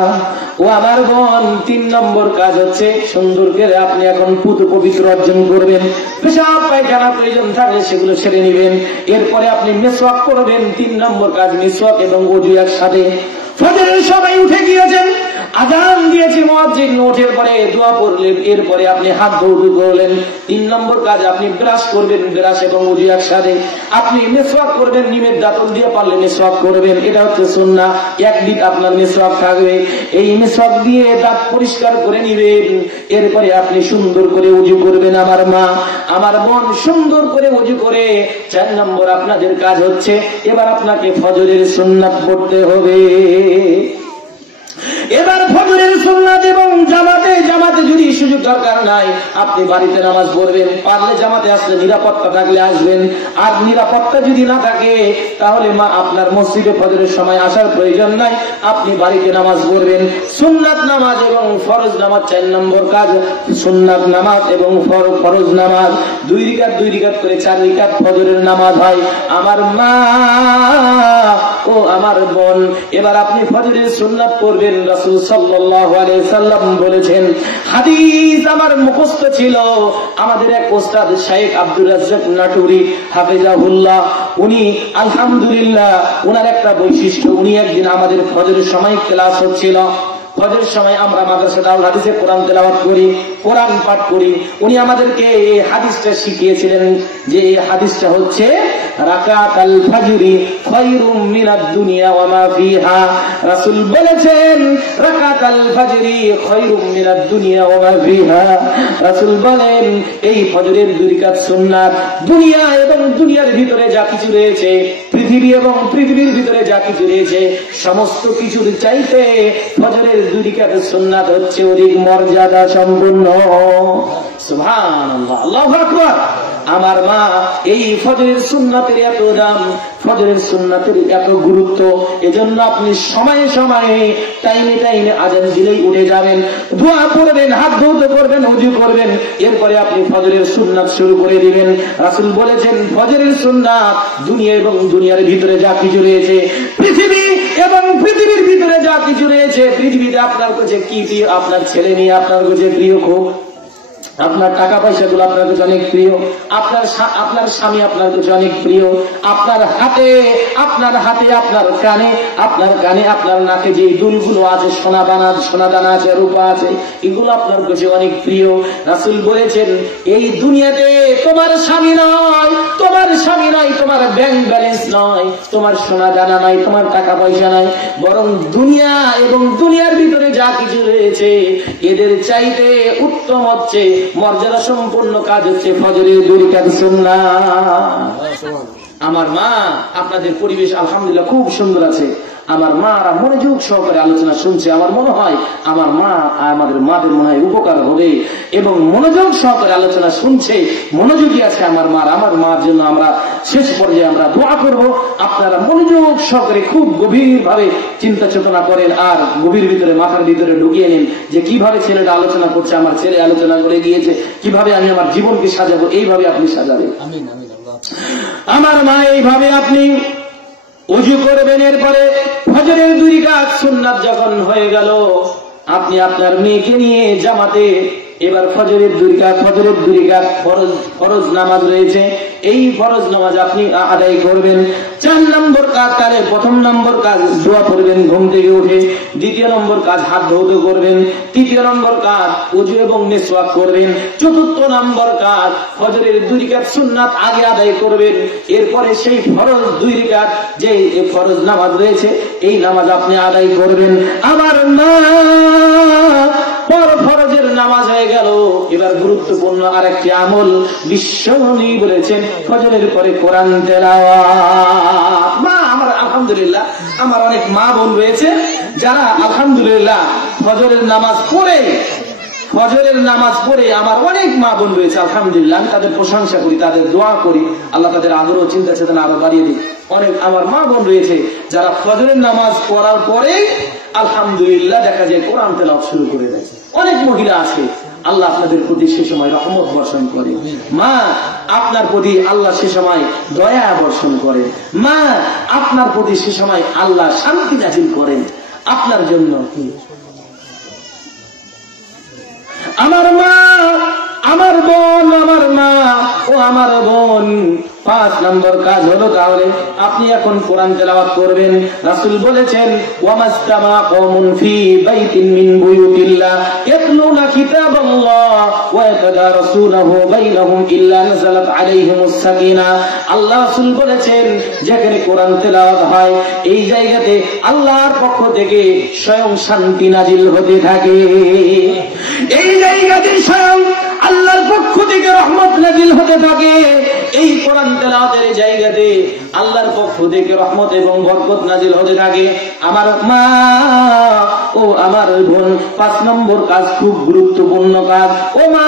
ও আমার বোন? 3 নম্বর কাজ হচ্ছে সুন্দর করে আপনি এখন পুত পবিত্র অর্জন করবেন। পেশাব পায়খানা প্রয়োজন থাকলে সেগুলো সেরে নেবেন। এরপরে আপনি মিসওয়াক করবেন। 3 নম্বর কাজ মিসওয়াক এবং ওযু একসাথে। ফজরের সবাই উঠে গিয়েছেন, আযান দিয়েছে মুয়াজ্জিন, ওঠার পরে দোয়া পড়লেন, এরপরে আপনি হাত ধৌত করলেন। 3 নম্বর কাজ আপনি ব্রাশ করবেন, ব্রাশ এবং ওযু একসাথে। আপনি মিসওয়াক করবেন, নিমের দাঁতল দিয়ে পারলে মিসওয়াক করবেন, এটা হচ্ছে সুন্নাহ। একদিক আপনার মিসওয়াক থাকবে, এই মিসওয়াক দিয়ে দাঁত পরিষ্কার করে নেবেন। এরপরে আপনি সুন্দর করে ওযু করবেন আমার মা, আমার বোন, সুন্দর করে ওযু করে 4 নম্বর আপনাদের কাজ হচ্ছে এবার আপনাকে ফজরের সুন্নাত পড়তে হবে। এবার ফজরের সুন্নাত এবং জামাতে যদি সুযোগ দরকার নাই, আপনি বাড়িতে নামাজ পড়বেন। পারলে জামাতে আসলে, নিরাপত্তা থাকলে আসবেন, আর নিরাপত্তা যদি না থাকে তাহলে মা আপনার মসজিদে ফজরের সময় আসার প্রয়োজন নাই, আপনি বাড়িতে নামাজ পড়বেন। সুন্নাত নামাজ এবং ফরজ নামাজ 4 নম্বর কাজ। সুন্নাত নামাজ এবং ফরজ নামাজ 2 রিকাত করে 4 রিকাত ফজরের নামাজ হয় আমার মা ও আমার বোন। এবার আপনি ফজরের সুন্নাত পড়বেন। রাসূল সাল্লাল্লাহু আলাইহি সাল্লাম বলেছেন, হাদিস আমার মুখস্থ ছিল, আমাদের এক ওস্তাদ শেখ আব্দুর রাজ্জাক নাটুরি হাফেজাহুল্লাহ, উনি আলহামদুলিল্লাহ, উনার একটা বৈশিষ্ট্য, উনি একদিন আমাদের ফজরের সময় ক্লাস হচ্ছিল, ফজরের সময় আমরা মাদ্রাসা দারুল হাদিসে কোরআন তেলাওয়াত করি, কোরআন পাঠ করি। উনি আমাদেরকে এই হাদিসটা শিখিয়েছিলেন, যে এই হাদিসটা হচ্ছে রাকাতাল ফাজরি খায়রুম মিনাদ দুনিয়া ওয়া মা ফিহা। রাসূল বলেছেন রাকাতাল ফাজরি খায়রুম মিনাদ দুনিয়া ওয়া মা ফিহা। রাসূল বলেন এই ফজরের 2 রিকাত সুন্নাত, দুনিয়া এবং দুনিয়ার ভিতরে যা কিছু রয়েছে, পৃথিবী এবং পৃথিবীর ভিতরে যা কিছু রয়েছে, সমস্ত কিছুর চাইতে ফজরের 2 রিকাত সুন্নাত হচ্ছে অধিক মর্যাদা সম্পন্ন। সুবহানাল্লাহ, আল্লাহু আকবার। আমার মা, এই ফজরের সুন্নাতের এত দাম, ফজরের সুন্নাতের এত গুরুত্ব, এজন্য আপনি সময়ে সময়ে টাইমে আযান দিলেই উঠে যাবেন, দোয়া করবেন, হাত ধৌত করবেন, ওযু করবেন, এরপরে আপনি ফজরের সুন্নাত শুরু করে দিবেন। রাসূল বলেছেন ফজরের সুন্নাত দুনিয়া এবং দুনিয়ার ভিতরে যা কিছু রয়েছে, পৃথিবী এবং পৃথিবীর ভিতরে যা কিছু রয়েছে, পৃথিবীতে আপনার কাছে কি প্রিয়? আপনার ছেলে মেয়ে আপনার কাছে প্রিয় খুব, আপনার টাকা পয়সা গুলো আপনার কাছে অনেক প্রিয়, আপনার স্বামী আপনার কাছে অনেক প্রিয়, আপনার হাতে, আপনার কানে, আপনার নাকে যে দুলগুলো আছে, সোনা দানা আছে, রূপা আছে, এগুলো আপনার কাছে অনেক প্রিয়। রাসূল বলেছেন এই দুনিয়াতে তোমার স্বামী নয়, তোমার ব্যাংক ব্যালেন্স নয়, তোমার সোনা দানা নাই, তোমার টাকা পয়সা নাই, বরং দুনিয়া এবং দুনিয়ার ভিতরে যা কিছু রয়েছে এদের চাইতে উত্তম হচ্ছে, মর্যাদা সম্পন্ন কাজ হচ্ছে ফজরের 2 রিকাত সুন্নাত। আমার মা, আপনাদের পরিবেশ আলহামদুলিল্লাহ খুব সুন্দর আছে। আমার মারা মনোযোগ সহকারে আলোচনা শুনছে। আমার মনে হয় আমার মা আমাদের মাদের মনে হয় উপকার হবে এবং মনোযোগ সহকারে আলোচনা শুনছে, মনোযোগী আছে আমার মার। আমার মার জন্য আমরা শেষ পর্যায়ে আমরা দোয়া করব। আপনারা মনোযোগ সহকারে খুব গভীর ভাবে চিন্তা চেতনা করেন আর গভীর ভিতরে মাথার ভিতরে ঢুকিয়ে নিন যে কিভাবে ছেলেটা আলোচনা করছে, আমার ছেলে আলোচনা করে গিয়েছে, কিভাবে আমি আমার জীবনকে সাজাবো। এইভাবে আপনি সাজাবেন। আমার মা এইভাবে আপনি ওযু করবেন। এরপরে ফজরের 2 রাকাত সুন্নাত যখন হয়ে গেল, আপনি আপনার মেয়েকে নিয়ে জামাতে এবার ফজরের 2 রাকাত ফরজ নামাজ রয়েছে, এই ফরজ নামাজ আপনি আদায় করবেন। 4 নম্বর কাজ, তাহলে 1 নম্বর কাজ দোয়া পড়বেন ঘুম থেকে উঠে, 2 নম্বর কাজ হাত ধৌত করবেন, 3 নম্বর কাজ ওযু এবং মিসওয়াক করবেন, 4 নম্বর কাজ ফজরের 2 রাকাত সুন্নাত আগে আদায় করবেন। এরপরে সেই ফরজ 2 রাকাত যে ফরজ নামাজ রয়েছে এই নামাজ আপনি আদায় করবেন। আমার মা ফরজের নামাজ হয়ে গেল, এবার গুরুত্বপূর্ণ আরেকটি আমল বিশ্বনবী বলেছেন ফজরের পরে কোরআন তেলাওয়াত। মা আমার আলহামদুলিল্লাহ আমার অনেক মা বোন রয়েছে যারা আলহামদুলিল্লাহ ফজরের নামাজ পড়ে আমার অনেক মা বোন রয়েছে আলহামদুলিল্লাহ। আমি তাদের প্রশংসা করি, তাদের দোয়া করি, আল্লাহ তাদের আগ্রহ চিন্তা চেতনা আরো বাড়িয়ে দিই। অনেক আমার মা বোন রয়েছে যারা ফজরের নামাজ পড়ার পরে আলহামদুলিল্লাহ দেখা যায় কোরআন তেলাওয়াত শুরু করে দেয়। অনেক মহিলা আছে, আল্লাহ আপনাদের প্রতি সে সময় রহমত বর্ষণ করে। মা আপনার প্রতি আল্লাহ সে সময় দয়া বর্ষণ করেন। মা আপনার প্রতি সে সময় আল্লাহ শান্তি নাজিল করেন আপনার জন্য। আমার মা, আমার বোন, আমার মা ও আমার বোন, 5 নম্বর কাজ হলো তাহলে আপনি এখন কোরআন তেলাওয়াত করবেন। রাসূল বলেছেন ওয়ামাস্তামা কওমুন ফি বাইতিন মিন বুয়ুতিল্লাহ ইয়াতলুনা কিতাবাল্লাহ ওয়া ইয়াতাদারাসুনাহু বাইনাহুম ইল্লা নাযালাত আলাইহিমুস সাকিনাহ। আল্লাহ রাসূল বলেছেন যেখানে কোরআন তেলাওয়াত হয় এই জায়গাতে আল্লাহর পক্ষ থেকে স্বয়ং শান্তি নাজিল হতে থাকে। এই জায়গাতে স্বয়ং আল্লাহর পক্ষ থেকে রহমত নাজিল হতে থাকে। এই কোরআন তেলাওয়াতের জায়গাতে আল্লাহর পক্ষ থেকে রহমত এবং বরকত নাজিল হতে থাকে। আমার মা ও আমার বোন, 5 নম্বর কাজ খুব গুরুত্বপূর্ণ কাজ। ও মা,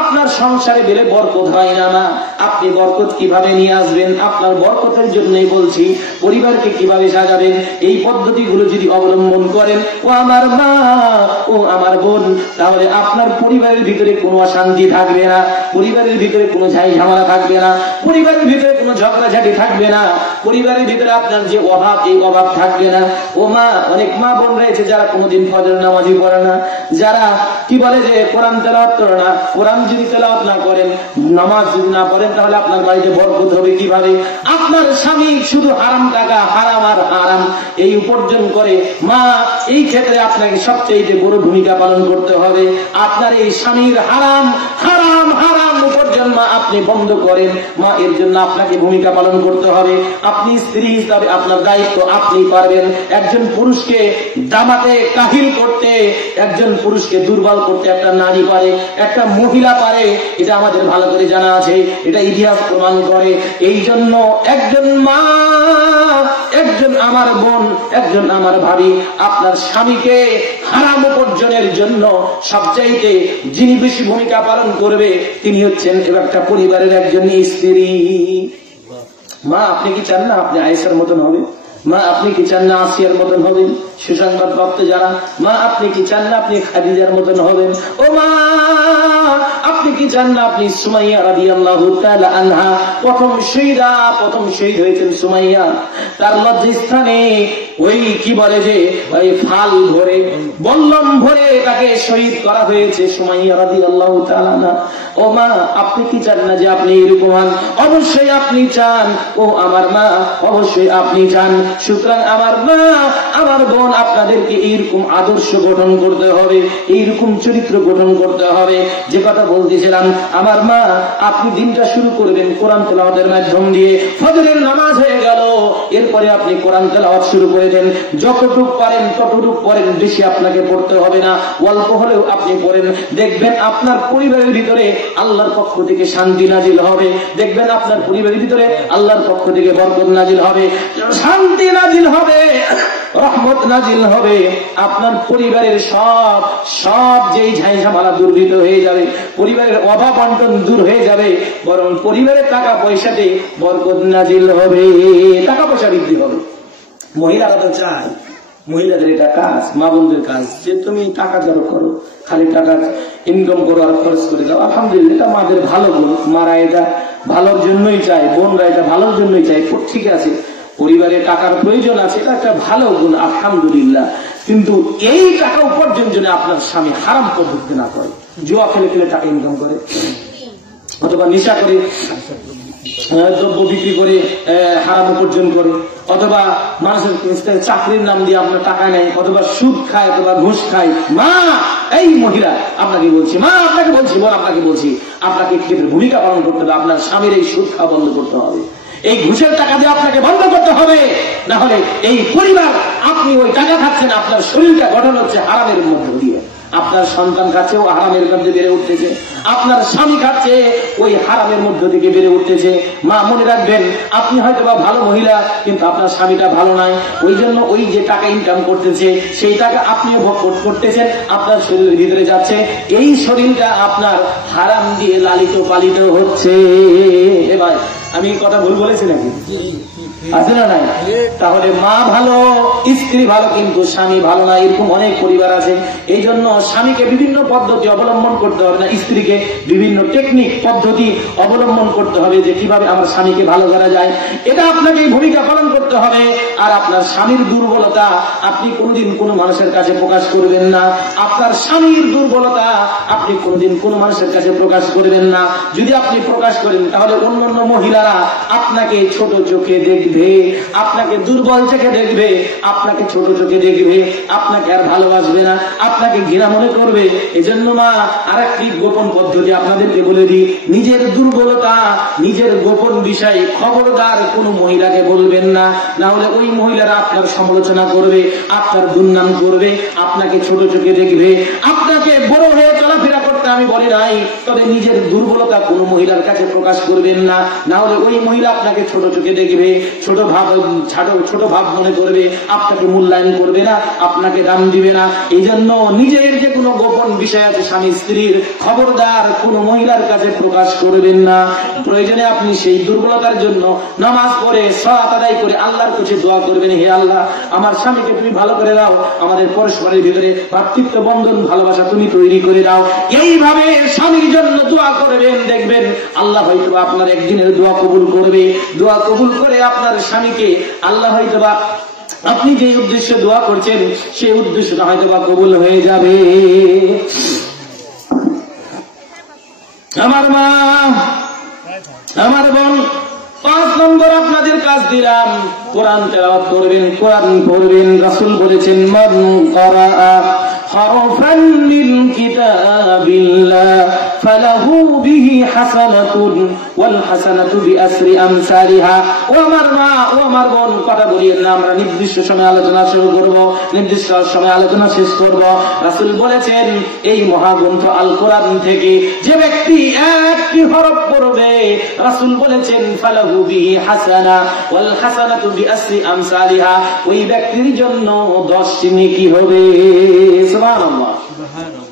আপনার সংসারে বেলে বরকত হয় না। মা আপনি বরকত কিভাবে নিয়ে আসবেন? আপনার বরকতের জন্যই বলছি, পরিবারকে কিভাবে সাজাবেন এই পদ্ধতিগুলো যদি অবলম্বন করেন ও আমার মা ও আমার বোন, তাহলে আপনার পরিবারের ভিতরে কোনো অশান্তি থাকবে না, পরিবারের ভিতরে কোনো ঝাই ঝামেলা থাকবে না, পরিবারের ভিতরে কোনো ঝগড়াঝাটি থাকবে না, পরিবারের ভিতরে আপনার যে অভাব এই অভাব থাকবে না। ও মা, অনেক মা বোন রয়েছে যারা কোনোদিন ফজর নামাজই পড়ে না, যারা কি বলে যে কোরআন তেলাওয়াত করে না। কোরআন যদি তেলাওয়াত না করেন, নামাজ যদি না পড়েন, তাহলে আপনার বাড়িতে বরকত হবে কিভাবে? আপনার স্বামী শুধু হারাম টাকা, হারাম আর হারাম এই উপার্জন করে। মা, এই ক্ষেত্রে আপনাকে সবচেয়ে বড় ভূমিকা পালন করতে হবে। আপনার এই স্বামীর হারাম হারাম হারাম উপার্জন মা আপনি বন্ধ করেন। মা, এর জন্য আপনাকে ভূমিকা পালন করতে হবে। আপনি স্ত্রী হিসাবে আপনার দায়িত্ব আপনি পারবেন। একজন পুরুষকে দামাতে কাহিল করতে, একজন পুরুষকে দুর্বল করতে একটা নারী পারে, একটা মহিলা পারে, এটা আমাদের ভালো করে জানা আছে, এটা ইতিহাস প্রমাণ করে। এই জন্য একজন মা, একজন আমার বোন, একজন আমার ভাবি আপনার স্বামীকে হারাম উপার্জনের জন্য সবচাইতে যিনি বেশি ভূমিকা পালন করবে তিনি হচ্ছেন একটা পরিবারের একজন স্ত্রী। মা, আপনি কি চান না আপনি আয়েশার মতন হবে? মা, আপনি কি চান না আসিয়ার মতন হবেন? সুসংবাদ প্রাপ্ত যারা, মা আপনি কি চান না আপনি খাদিজার মতন হবেন? ও মা, আপনি কি চান না আপনি সুমাইয়া রাদিয়াল্লাহু তাআলা আনহা, প্রথম শহীদ হয়েছেন সুমাইয়া, তার লজ্জাস্থানে ওই কি বলে যে ওই ফাল ভরে বল্লম ভরে তাকে শহীদ করা হয়েছে সুমাইয়া রাদিয়াল্লাহু তাআলা আনহা। ও মা, আপনি কি চান না যে আপনি এরকম হন? অবশ্যই আপনি চান। ও আমার মা, অবশ্যই আপনি চান। সুতরাং আমার মা, আমার বোন, আপনাদেরকে এইরকম আদর্শ গঠন করতে হবে, এইরকম চরিত্র গঠন করতে হবে। যে কথা বলতেছিলাম, আমার মা, আপনি দিনটা শুরু করবেন কোরআন তেলাওয়াতের মাধ্যম দিয়ে। ফজরের নামাজ হয়ে গেল, এরপরে আপনি কোরআন তেলাওয়াত শুরু করে দেন। যতটুক পারেন ততটুক পড়েন, বেশি আপনাকে পড়তে হবে না, অল্প হলেও আপনি পড়েন। দেখবেন আপনার পরিবারের ভিতরে আল্লাহর পক্ষ থেকে শান্তি নাজিল হবে। দেখবেন আপনার পরিবারের ভিতরে আল্লাহর পক্ষ থেকে বরকত নাজিল হবে, শান্তি নাজিল হবে। রহমত নাজিল হবে, আপনার পরিবারের সব যেই ঝামেলা দূরীভূত হয়ে যাবে, পরিবারের অভাব অনটন দূর হয়ে যাবে, বরং পরিবারের টাকা পয়সাতে বরকত নাজিল হবে, টাকা পয়সা বৃদ্ধি হবে। মহিলারা তো চায়, মহিলাদের এটা কাজ, মা বোনদের কাজ, যে তুমি টাকা জড়ো করো, খালি টাকা ইনকাম করো আর খরচ করে দাও। আলহামদুলিল্লাহ, এটা মাদের ভালো গুণ, মারা এটা ভালোর জন্যই চায়, বোনরা এটা ভালোর জন্যই চায়, ঠিক আছে, পরিবারে টাকার প্রয়োজন আছে, এটা একটা ভালো গুণ, আলহামদুলিল্লাহ। কিন্তু এই টাকা উপার্জন জন্য আপনার স্বামী হারাম পদ্ধতি না করে, জুয়া খেলে খেলে টাকা ইনকাম করে, অথবা নেশা করে, দ্রব্য বিক্রি করে হারাম উপার্জন করে, অথবা মানুষের চাকরির নাম দিয়ে আপনার টাকা নেয়, অথবা সুদ খায়, অথবা ঘুষ খায়। মা, এই মহিলা আপনাকে বলছি, মা আপনাকে বলছি, বোন আপনাকে বলছি, আপনাকে ক্ষেত্রে ভূমিকা পালন করতে হবে। আপনার স্বামীর এই সুদ খাওয়া বন্ধ করতে হবে, এই ঘুষের টাকা দিয়ে আপনাকে বন্ধ করতে হবে, না হলে এই পরিবার, আপনি ওই টাকা খাচ্ছেন, আপনার শরীরটা গঠন হচ্ছে হারামের মধ্য দিয়ে, আপনার সন্তান খাচ্ছে ও হারামের মধ্যে বেড়ে উঠতেছে, আপনার স্বামী খাচ্ছে ওই হারামের মধ্য থেকে বেড়ে উঠতেছে। মা, মনে রাখবেন, আপনি হয়তো বা ভালো মহিলা, কিন্তু আপনার স্বামীটা ভালো নয়, ওই জন্য ওই যে টাকা ইনকাম করতেছে, সেই টাকা আপনিও ভোগ করতেছেন, আপনার শরীরের ভিতরে যাচ্ছে, এই শরীরটা আপনার হারাম দিয়ে লালিত পালিত হচ্ছে। এ ভাই, আমি কথা ভুল বলেছি নাকি? আছে না নাই? তাহলে মা ভালো, স্ত্রী ভালো, কিন্তু স্বামী ভালো না, এরকম অনেক পরিবার আছে। এই জন্য স্বামীকে বিভিন্ন পদ্ধতি অবলম্বন করতে হবে না, স্ত্রীকে বিভিন্ন টেকনিক পদ্ধতি অবলম্বন করতে হবে, যে কিভাবে আমার স্বামীকে ভালো করা যায়, এটা আপনাকে ভূমিকা পালন করতে হবে। আর আপনার স্বামীর দুর্বলতা আপনি কোনোদিন কোনো মানুষের কাছে প্রকাশ করবেন না, আপনার স্বামীর দুর্বলতা আপনি কোনোদিন কোনো মানুষের কাছে প্রকাশ করবেন না। যদি আপনি প্রকাশ করেন, তাহলে অন্যান্য মহিলারা আপনাকে ছোট চোখে দেখবে, আপনাকে দুর্বল চোখে দেখবে, আপনাকে ছোট চোখে দেখবে, আপনাকে আর ভালোবাসবে না, আপনাকে ঘৃণা মনে করবে। এজন্য মা, আরেকটি গোপন পদ্ধতি আপনাদেরকে বলে দিই, নিজের দুর্বলতা, নিজের গোপন বিষয়ে খবরদার কোনো মহিলাকে বলবেন না, না হলে ওই মহিলারা আপনার সমালোচনা করবে, আপনার দুর্নাম করবে, আপনাকে ছোট চোখে দেখবে। আপনাকে বড় হয়ে চলাফেরা করতে আমি বলি নাই, তবে নিজের দুর্বলতা কোনো মহিলার কাছে প্রকাশ করবেন না, না হলে ওই মহিলা আপনাকে ছোট চোখে দেখবে, ছোট ভাব মনে করবে, আপনাকে মূল্যায়ন করবে না, আপনাকে দাম দিবে না। এই জন্য নিজের যে কোনো গোপন বিষয় আছে স্বামী স্ত্রীর, খবরদার কোনো মহিলার কাছে প্রকাশ করবেন না। প্রয়োজনে আপনি সেই দুর্বলতার জন্য নামাজ পড়ে, সালাত আদায় করে আল্লাহর কাছে দোয়া করবেন, হে আল্লাহ, আমার স্বামীকে তুমি ভালো করে দাও, আমাদের পরস্পরের ভিতরে ভ্রাতৃত্ব বন্ধন, ভালোবাসা তুমি তৈরি করে দাও। এইভাবে স্বামীর জন্য দোয়া করবেন, দেখবেন আল্লাহ হয়তো আপনার একদিনের দোয়া কবুল করবে। দোয়া কবুল করে আপনার স্বামীকে আল্লাহ হয়তো বা আপনি যে উদ্দেশ্যে দোয়া করছেন, সেই উদ্দেশ্যটা হয়তো বা কবুল হয়ে যাবে। আমার মা, আমার বোন, 5 নম্বর আপনাদের কাজ দিলাম, কোরআন তেলাওয়াত করবেন, কোরআন পড়বেন। রাসূল বলেছেন, মান ক্বারাআ হারফান মিন কিতাবিল্লাহ ফালাহু বিহি হাসানাতুন ওয়াল হাসানাতু বিআশরি আমসালিহা। ও আমার মা, ও আমার বোন, কথা বলিয়েন না, আমরা নির্দিষ্ট সময় আলোচনা শুরু করব, নির্দিষ্ট সময় আলোচনা শেষ করব। রাসূল বলেছেন, এই মহাগ্রন্থ আল কোরআন থেকে যে ব্যক্তি একটি হরফ পড়বে, রাসূল বলেছেন, ফালাহু বিহি হাসানা ওয়াল হাসানাতু বিআশরি আমসালিহা, ওই ব্যক্তির জন্য 10টি নেকি হবে। সুবহানাল্লাহ, সুবহানাল্লাহ।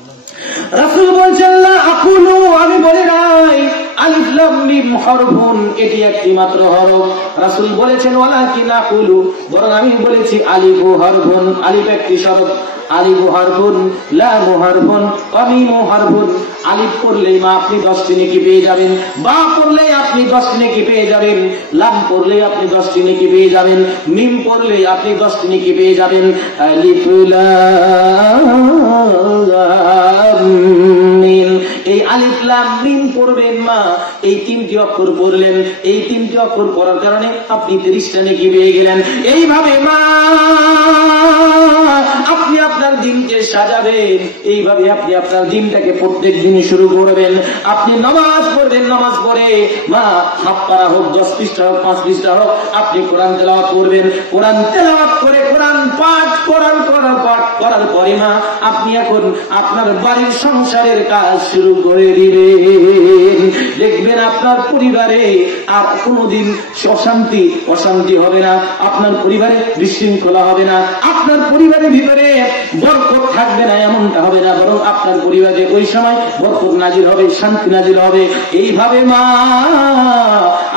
রাসূল বলেছেন, লা আকুলু, আমি বলি নাই আলিফ লাম মিম হরফুন, এটি একটি মাত্র হরফ। রাসূল বলেছেন, ওয়ালাকিন আকুলু, বরং আমি বলেছি আলিফু হরফুন, আলিফ একটি হরফ, আলিফু হরফুন, লাম হরফুন, ওয়া মিম হরফুন। আলিফ পড়লেই মা আপনি 10টি নেকি পেয়ে যাবেন, বা পড়লেই আপনি 10টি নেকি পেয়ে যাবেন, লাম পড়লেই আপনি 10টি নেকি পেয়ে যাবেন, মিম পড়লেই আপনি 10টি নেকি পেয়ে যাবেন। আলিফ লাম মিম, এই আলিফ লাম মিম পড়বেন মা, এই 3টি অক্ষর পড়লেন, এই 3টি অক্ষর পড়ার কারণে আপনি 30টা নেকি পেয়ে গেলেন। এইভাবে মা আপনি আপনার দিনকে সাজাবেন, এইভাবে আপনি আপনার দিনটাকে প্রত্যেক দিন শুরু করবেন। আপনি নামাজ পড়বেন, নামাজ পড়ে মা হাফ পারা হোক, 10 পৃষ্ঠা হোক, 5 পৃষ্ঠা হোক, আপনি কোরআন তেলাওয়াত করবেন। কোরআন তেলাওয়াত করে, কোরআন পাঠ করার পরে মা আপনি এখন আপনার বাড়ির সংসারের কাজ শুরু শুরু করে দিবেন। দেখবেন আপনার পরিবারে আর কোনোদিন অশান্তি হবে না, আপনার পরিবারে বিশৃঙ্খলা হবে না, আপনার পরিবারের ভিতরে বরকত থাকবে না, এমনটা হবে না, বরং আপনার পরিবারে ওই সময় বরকত নাজিল হবে, শান্তি নাজিল হবে। এইভাবে মা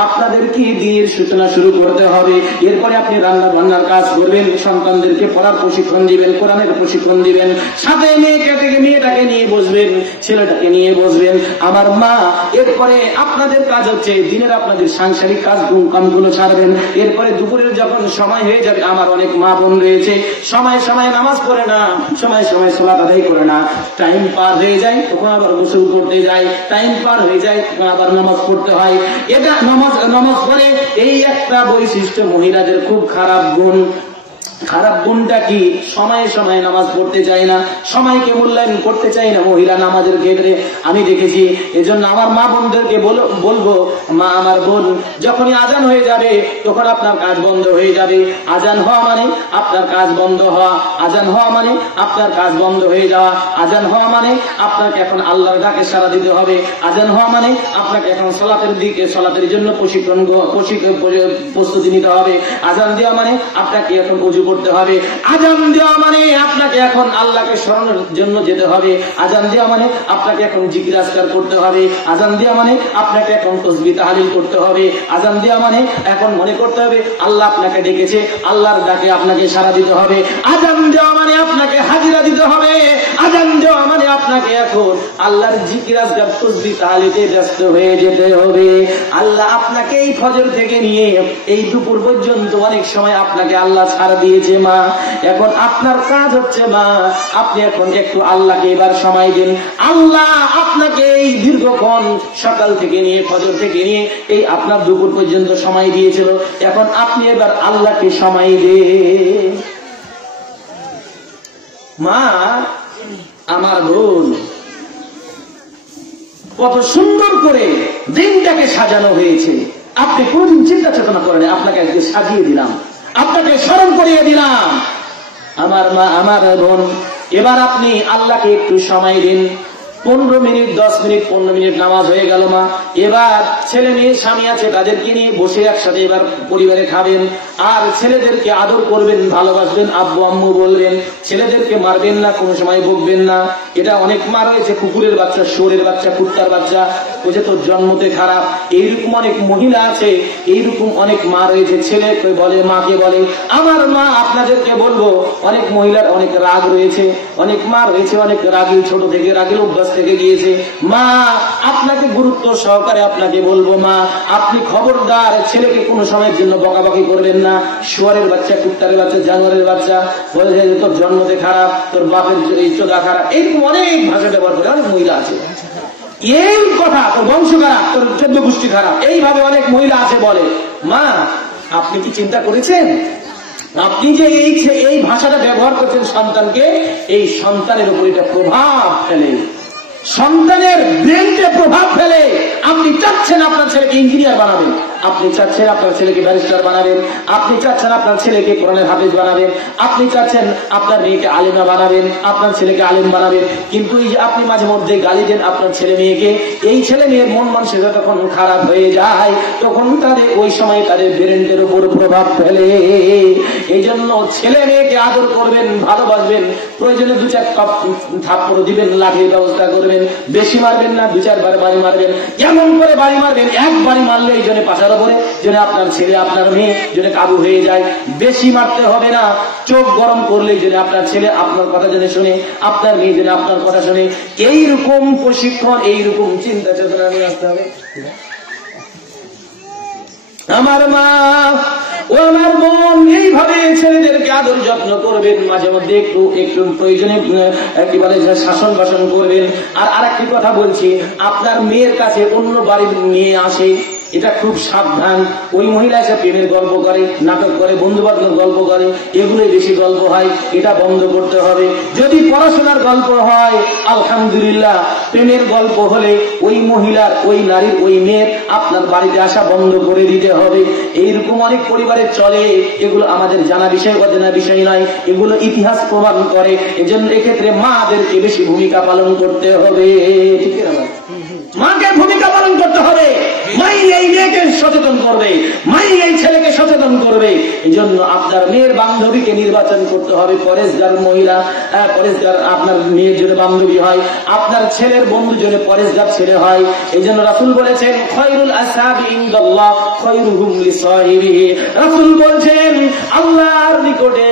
আপনাদেরকে দিনের সূচনা শুরু করতে হবে। এরপরে আপনি রান্না বান্নার কাজ করবেন, সন্তানদেরকে পড়ার প্রশিক্ষণ দিবেন, কোরআনের প্রশিক্ষণ দিবেন, সাথে মেয়েটাকে নিয়ে বসবেন, ছেলেটাকে নিয়ে বসবেন। আমার মা এরপরে আপনাদের কাজ হচ্ছে দিনের আপনাদের সাংসারিক কামগুলো সারবেন। এরপরে দুপুরের যখন সময় হয়ে যাবে, আমার অনেক মা বোন রয়েছে সময় সময় নামাজ পড়ে না, সময় সময় সালাত আদায় করে না, টাইম পার হয়ে যায় তখন আবার গোসল করতে যায়, টাইম পার হয়ে যায় তখন আবার নামাজ পড়তে হয়। এটা নামাজ পড়ে এই একটা বৈশিষ্ট্য মহিলাদের খুব খারাপ গুণ। খারাপ গুণটা কি? সময়ে সময়ে নামাজ পড়তে চায় না, সময়কে মূল্যায়ন করতে চায় না মহিলা নামাজের ক্ষেত্রে আমি দেখেছি। এজন্য আমার মা বোনদেরকে বলবো, মা আমার বোন, যখনই আজান হয়ে যাবে তখন আপনার কাজ বন্ধ হয়ে যাবে। আজান হওয়া মানে আপনার কাজ বন্ধ হওয়া, আজান হওয়া মানে আপনার কাজ বন্ধ হয়ে যাওয়া, আজান হওয়া মানে আপনাকে এখন আল্লাহর ডাকে সাড়া দিতে হবে, আজান হওয়া মানে আপনাকে এখন সলাতের জন্য প্রস্তুতি নিতে হবে, আজান দেওয়া মানে আপনাকে এখন ওযু করতে হবে, আজান দেওয়া মানে আপনাকে এখন আল্লাহকে স্মরণের জন্য যেতে হবে, আজান দেওয়া মানে আপনাকে এখন জিকির আজকার করতে হবে, আজান দেওয়া মানে আপনাকে এখন তাসবিহ তাহলিল করতে হবে, আজান দেওয়া মানে এখন মনে করতে হবে আল্লাহ আপনাকে ডেকেছে, আল্লাহর ডাকে আপনাকে সাড়া দিতে হবে, আজান দেওয়া মানে আপনাকে হাজিরা দিতে হবে, আজান দেওয়া মানে আপনাকে এখন আল্লাহর জিকির আজকার তাসবিহ তাহলিলে ব্যস্ত হয়ে যেতে হবে। আল্লাহ আপনাকে এই ফজর থেকে নিয়ে এই দুপুর পর্যন্ত অনেক সময় আপনাকে আল্লাহ ছাড় দিয়েছে মা। এখন আপনার কাজ হচ্ছে মা, আপনি এখন একটু আল্লাহকে এবার সময় দিন। আল্লাহ আপনাকে এই দীর্ঘক্ষণ সকাল থেকে নিয়ে ফজর থেকে নিয়ে এই আপনার দুপুর পর্যন্ত সময় দিয়েছিল, এখন আপনি এবার আল্লাহকে সময় দেন। মা আমার বোন, কত সুন্দর করে দিনটাকে সাজানো হয়েছে, আপনি কোনদিন চিন্তা চেতনা করেন, আপনাকে আজকে সাজিয়ে দিলাম, আপনাকে স্মরণ করিয়ে দিলাম। আমার মা আমার বোন, এবার আপনি আল্লাহকে একটু সময় দিন। 15 মিনিট 10 মিনিট 15 মিনিট নামাজ হয়ে গেল মা, এবার ছেলে মেয়ে স্বামী আছে তাদেরকে নিয়ে বসে একসাথে এবার পরিবারে খাবেন। আর ছেলেদেরকে আদর করবেন, ভালোবাসবেন, আব্বু আম্মু বলবেন, ছেলেদেরকে মারবেন না, কোনো সময় বকবেন না। এটা অনেক মা রয়েছে, কুকুরের বাচ্চা, শুয়োরের বাচ্চা, কুত্তার বাচ্চা, ও যে তোর জন্মতে খারাপ, এইরকম অনেক মহিলা আছে, এইরকম অনেক মা রয়েছে, ছেলেকে বলে মাকে বলে। আমার মা আপনাদেরকে বলবো, অনেক মহিলার অনেক রাগ রয়েছে, অনেক মা রয়েছে অনেক রাগী, ছোট থেকে রাগের অভ্যাস থেকে গিয়েছে। মা আপনাকে গুরুত্ব সহকারে আপনাকে বলবো, মা আপনি খবরদার ছেলেকে কোনো সময়ের জন্য বকাবকি করবেন না। শুয়ারের বাচ্চা, কুত্তারের বাচ্চা, জানোয়ারের বাচ্চা, বলে যে তোর জন্মতে খারাপ, তোর বাপের চোদা খারাপ, এরকম অনেক ভাষা ব্যবহার করে অনেক মহিলা আছে। এই কথা তোর বংশ খারাপ, তোর 14 গোষ্ঠী খারাপ, এইভাবে অনেক মহিলা আছে বলে। মা আপনি কি চিন্তা করেছেন, আপনি যে এই ভাষাটা ব্যবহার করছেন সন্তানকে, এই সন্তানের উপর এটা প্রভাব ফেলে, সন্তানের ব্রেনকে প্রভাব ফেলে। আপনি চাচ্ছেন আপনার ছেলেকে ইঞ্জিনিয়ার বানাবেন, আপনি চাচ্ছেন আপনার ছেলেকে ব্যারিস্টার বানাবেন, আপনি চাচ্ছেন আপনার ছেলেকে কোরআনের হাফেজ বানাবেন, আপনি চাচ্ছেন আপনার মেয়েকে আলেমা বানাবেন, আপনার ছেলেকে আলেম বানাবেন, কিন্তু এই যে আপনি মাঝে মধ্যে গালি দেন আপনার ছেলে মেয়েকে, এই ছেলে মেয়ের মন মানসিকতা তখন খারাপ হয়ে যায়, তখন তাদের ওই সময় তাদের ব্রেনের উপর প্রভাব ফেলে। এই জন্য ছেলে মেয়েকে আদর করবেন, ভালোবাসবেন, প্রয়োজনে 2-4 থাপ্পড় দিবেন, লাঠির ব্যবস্থা করবেন, বেশি মারবেন না, 2-4 বার বাড়ি মারবেন। এমন করে বাড়ি মারবেন, এক বাড়ি মারলে এই জন্য পাশার উপরে যেন আপনার ছেলে আপনার মেয়ে যেন কাবু হয়ে যায়। বেশি মারতে হবে না, চোখ গরম করলে যেন আপনার ছেলে আপনার কথা যেন শুনে, আপনার মেয়ে যেন আপনার কথা শুনে। এইরকম প্রশিক্ষণ, এইরকম চিন্তা চেতনা নিয়ে আসতে হবে। আমার মা ও আমার বোন, এইভাবে ছেলেদেরকে আদর যত্ন করবেন, মাঝে মধ্যে একটু প্রয়োজনে কি বলে শাসন বাসন করবেন। আর আরেকটি কথা বলছি, আপনার মেয়ের কাছে অন্য বাড়ির মেয়ে আসে, এটা খুব সাবধান। ওই মহিলা এসে প্রেমের গল্প করে, নাটক করে, বন্ধু বান্ধব গল্প করে, এগুলোই বেশি গল্প হয়, এটা বন্ধ করতে হবে। যদি পড়াশোনার গল্প হয় আলহামদুলিল্লাহ প্রেমের গল্প হলে ওই মহিলার, ওই নারীর, ওই মেয়ের আপনার বাড়িতে আসা বন্ধ করে দিতে হবে। এইরকম অনেক পরিবারে চলে, এগুলো আমাদের জানা বিষয়, অজানা বিষয় নয়, এগুলো ইতিহাস প্রমাণ করে। এজন্য এক্ষেত্রে মাদেরকে বেশি ভূমিকা পালন করতে হবে। ঠিক আছে, মাকে ভূমিকা পালন করতে হবে। মাই এই মেয়েকে সচেতন করবে, মাই এই ছেলেকে সচেতন করবে। এই জন্য আপনার মেয়ের বান্ধবীকে নির্বাচন করতে হবে পরেশগার মহিলা, পরেশগার আপনার মেয়ের জন্য বান্ধবী হয়, আপনার ছেলের বন্ধুর জন্য পরেশগার ছেলে হয়। এই জন্য রাসূল বলেছেন খায়রুল আসহাবি ইনদাল্লাহ খায়রুহুম লিসাহিবিহি। রাসূল বলেছেন আল্লাহর নিকটে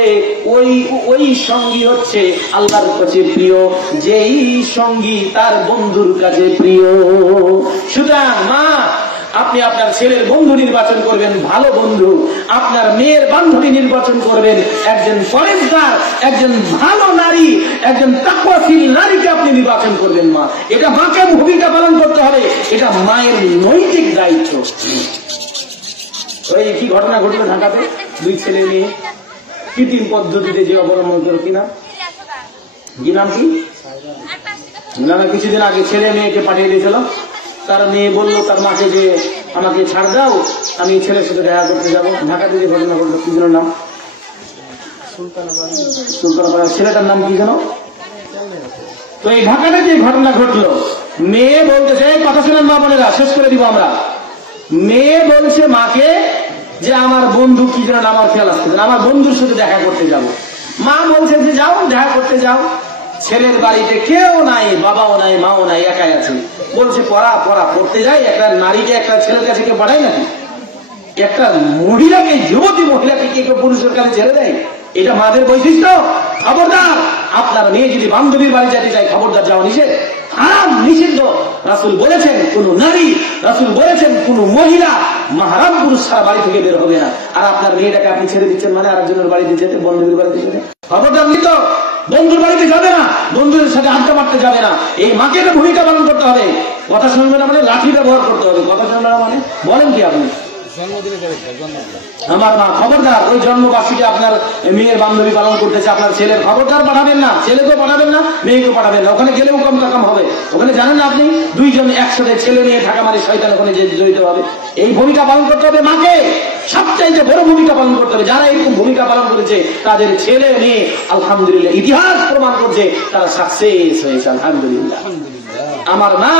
ওই সঙ্গী হচ্ছে আল্লাহর কাছে প্রিয় যেই সঙ্গী তার বন্ধুর কাছে প্রিয়। সুতরাং মা, আপনি আপনার ছেলের বন্ধু নির্বাচন করবেন ভালো বন্ধু, আপনার মেয়ের বান্ধবী নির্বাচন করবেন একজন পরেশগার, একজন ভালো নারী, একজন তাকওয়াশীল নারীকে আপনি নির্বাচন করবেন। মা, এটা মাকে ভূমিকা পালন করতে হবে, এটা মায়ের নৈতিক দায়িত্ব। ওই কি ঘটনা ঘটলো ঢাকাতে, দুই ছেলে মেয়ে কৃত্রিম পদ্ধতিতে যে অবলম্বন করো, কিনা কি নাম কি না, কিছুদিন আগে ছেলে মেয়েকে পাঠিয়ে দিয়েছিল। তার মেয়ে বললো তার মাকে যে আমাকে ছাড় দাও, আমি ছেলের সাথে দেখা করতে যাবো। ঢাকাতে যে ঘটনা ঘটলো, কি যেন নাম, সুলতানপাড়া, ছেলেটার নাম কি যেন। তো এই ঢাকাতে যে ঘটনা ঘটলো, মেয়ে বলতেছে, কথা শুনেন মা বোনেরা, শেষ করে দিব আমরা। মেয়ে বলছে মাকে যে আমার বন্ধু কি যেন, আমার খেয়াল আসতে, আমার বন্ধুর সাথে দেখা করতে যাব। মা বলছে যে যাও, দেখা করতে যাও। ছেলের বাড়িতে কেউ নাই, বাবাও নাই, মাও নাই, একাই আছে। বলছে পড়তে যাই। একটা নারীকে একটা ছেলের কাছে কেউ পাঠায় নাকি? একটা মহিলাকে, যুবতী মহিলাকে কেউ পুরুষের কাছে ছেড়ে দেয়? এটা মাদের বৈশিষ্ট্য। খবরদার, আপনার মেয়ে যদি বান্ধবীর বাড়ি যেতে চায়, খবরদার যাওয়া নিষেধ, হারাম, নিষিদ্ধ। রাসূল বলেছেন কোন নারী, রাসূল বলেছেন কোন মহিলা মাহরাম পুরুষ ছাড়া বাড়ি থেকে বের হবে না। আর আপনার মেয়েটাকে আপনি ছেড়ে দিচ্ছেন মানে আরেকজনের বাড়িতে যেতে, বন্ধুদের বাড়িতে যেতে। খবরদার, নিত বন্ধুর বাড়িতে যাবে না, বন্ধুদের সাথে আড্ডা মারতে যাবে না। এই মাকে তো ভূমিকা পালন করতে হবে। কথা শুনবে না মানে লাঠি ব্যবহার করতে হবে। কথা শুনবে না মানে বলেন কি আপনি? আমার মা, খবরদার, ওই জন্মবার্ষিকী আপনার মেয়ের বান্ধবী পালন করতেছে, আপনার ছেলের খবরদার পাঠাবেন না। ছেলেকেও পাঠাবেন না, মেয়েকেও পাঠাবেন না। ওখানে গেলেও কম কাম হবে। ওখানে জানেন না আপনি, দুইজন একসাথে ছেলে নিয়ে থাকা মানে শয়তান ওখানে জড়িত হবে। এই ভূমিকা পালন করতে হবে মাকে, সবচাইতে বড় ভূমিকা পালন করতে হবে। যারা এরকম ভূমিকা পালন করেছে তাদের ছেলে মেয়ে আলহামদুলিল্লাহ, ইতিহাস প্রমাণ করছে তারা সাকসেস হয়েছে। আলহামদুলিল্লাহ। আমার মা,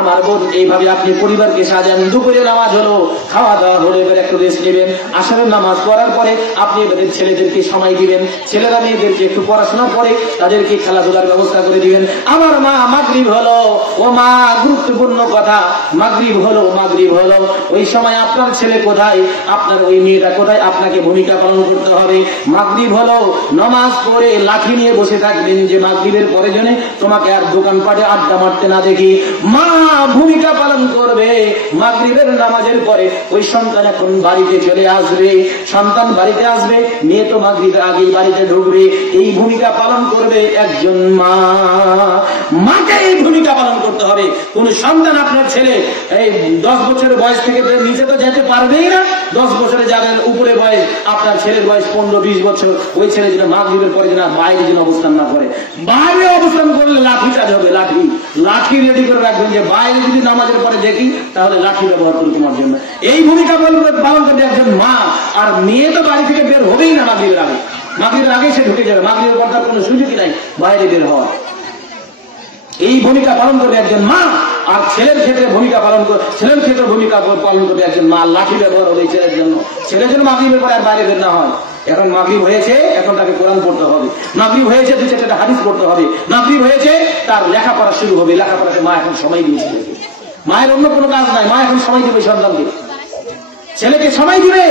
আমার বোন, এইভাবে আপনি পরিবারকে সাজান। দুপুরে নামাজ হলো, খাওয়া দাওয়া হলো, এবার একটু রেস্ট নেবেন। আসরের নামাজ পড়ার পরে আপনি এবারে ছেলেদেরকে সময় দিবেন। ছেলেরা মেয়েদেরকে একটু পড়াশোনা করে তাদেরকে খেলাধুলার ব্যবস্থা করে দিবেন। আমার মা, মাগরিব হলো, ও মা, গুরুত্বপূর্ণ কথা, মাগরিব হলো, মাগরিব হলো, ওই সময় আপনার ছেলে কোথায়, আপনার ওই মেয়েটা কোথায়, আপনাকে ভূমিকা পালন করতে হবে। মাগরিব হলো, নামাজ পড়ে লাঠি নিয়ে বসে থাকবেন যে মাগরিবের পরে জন্য তোমাকে আর দোকানপাটে আড্ডা মারতে না দেখি। মা ভূমিকা পালন করবে। মাগরিবের নামাজের পরে ওই সন্তান এখন বাড়িতে চলে আসবে, সন্তান বাড়িতে আসবে, মেয়ে তো মাগরিবের আগেই বাড়িতে ঢুকবে। এই ভূমিকা পালন করবে একজন মা। মাকে এই ভূমিকা পালন করতে হবে। কোন সন্তান, আপনার ছেলে এই 10 বছরের বয়স থেকে নিচে তো যেতে পারবেই না। 10 বছরে যাবেন উপরে বয়স, আপনার ছেলের বয়স 15-20 বছর, ওই ছেলে যেন মাগরিবের পরে যেন বাইরে যেন অবস্থান না করে। বাইরে অবস্থান করলে লাঠি চার্জ হবে। লাঠি রেডি করে রাখবেন যে বাইরে যদি নামাজের পরে দেখি তাহলে লাঠি ব্যবহার করি তোমার জন্য। এই ভূমিকা পালন করবে একজন মা। আর মেয়ে তো বাড়ি থেকে বের হবেই না মাগরিবের আগে। মাগরিবের আগে সে ঢুকে যাবে, মাগরিবের পর তার কোনো সুযোগই নাই বাইরে বের হওয়ার। এই ভূমিকা পালন করবে একজন মা। আর ছেলের ক্ষেত্রে ভূমিকা পালন করবে একজন মা। লাঠি ব্যবহার হবে ছেলের জন্য। ছেলের জন্য মাগরিবের পরে আর বাইরে বের না হয়। এখন মাগরিব হয়েছে, এখন তাকে কোরআন পড়তে হবে। মাগরিব হয়েছে, 2-4টা হাদিস পড়তে হবে। মাগরিব হয়েছে, তার লেখাপড়া শুরু হবে। লেখাপড়াকে মা এখন সময় দিয়েছে। মায়ের অন্য কোনো কাজ নাই, মা এখন সময় দিবে সন্তানকে, ছেলেকে সময় দিবে।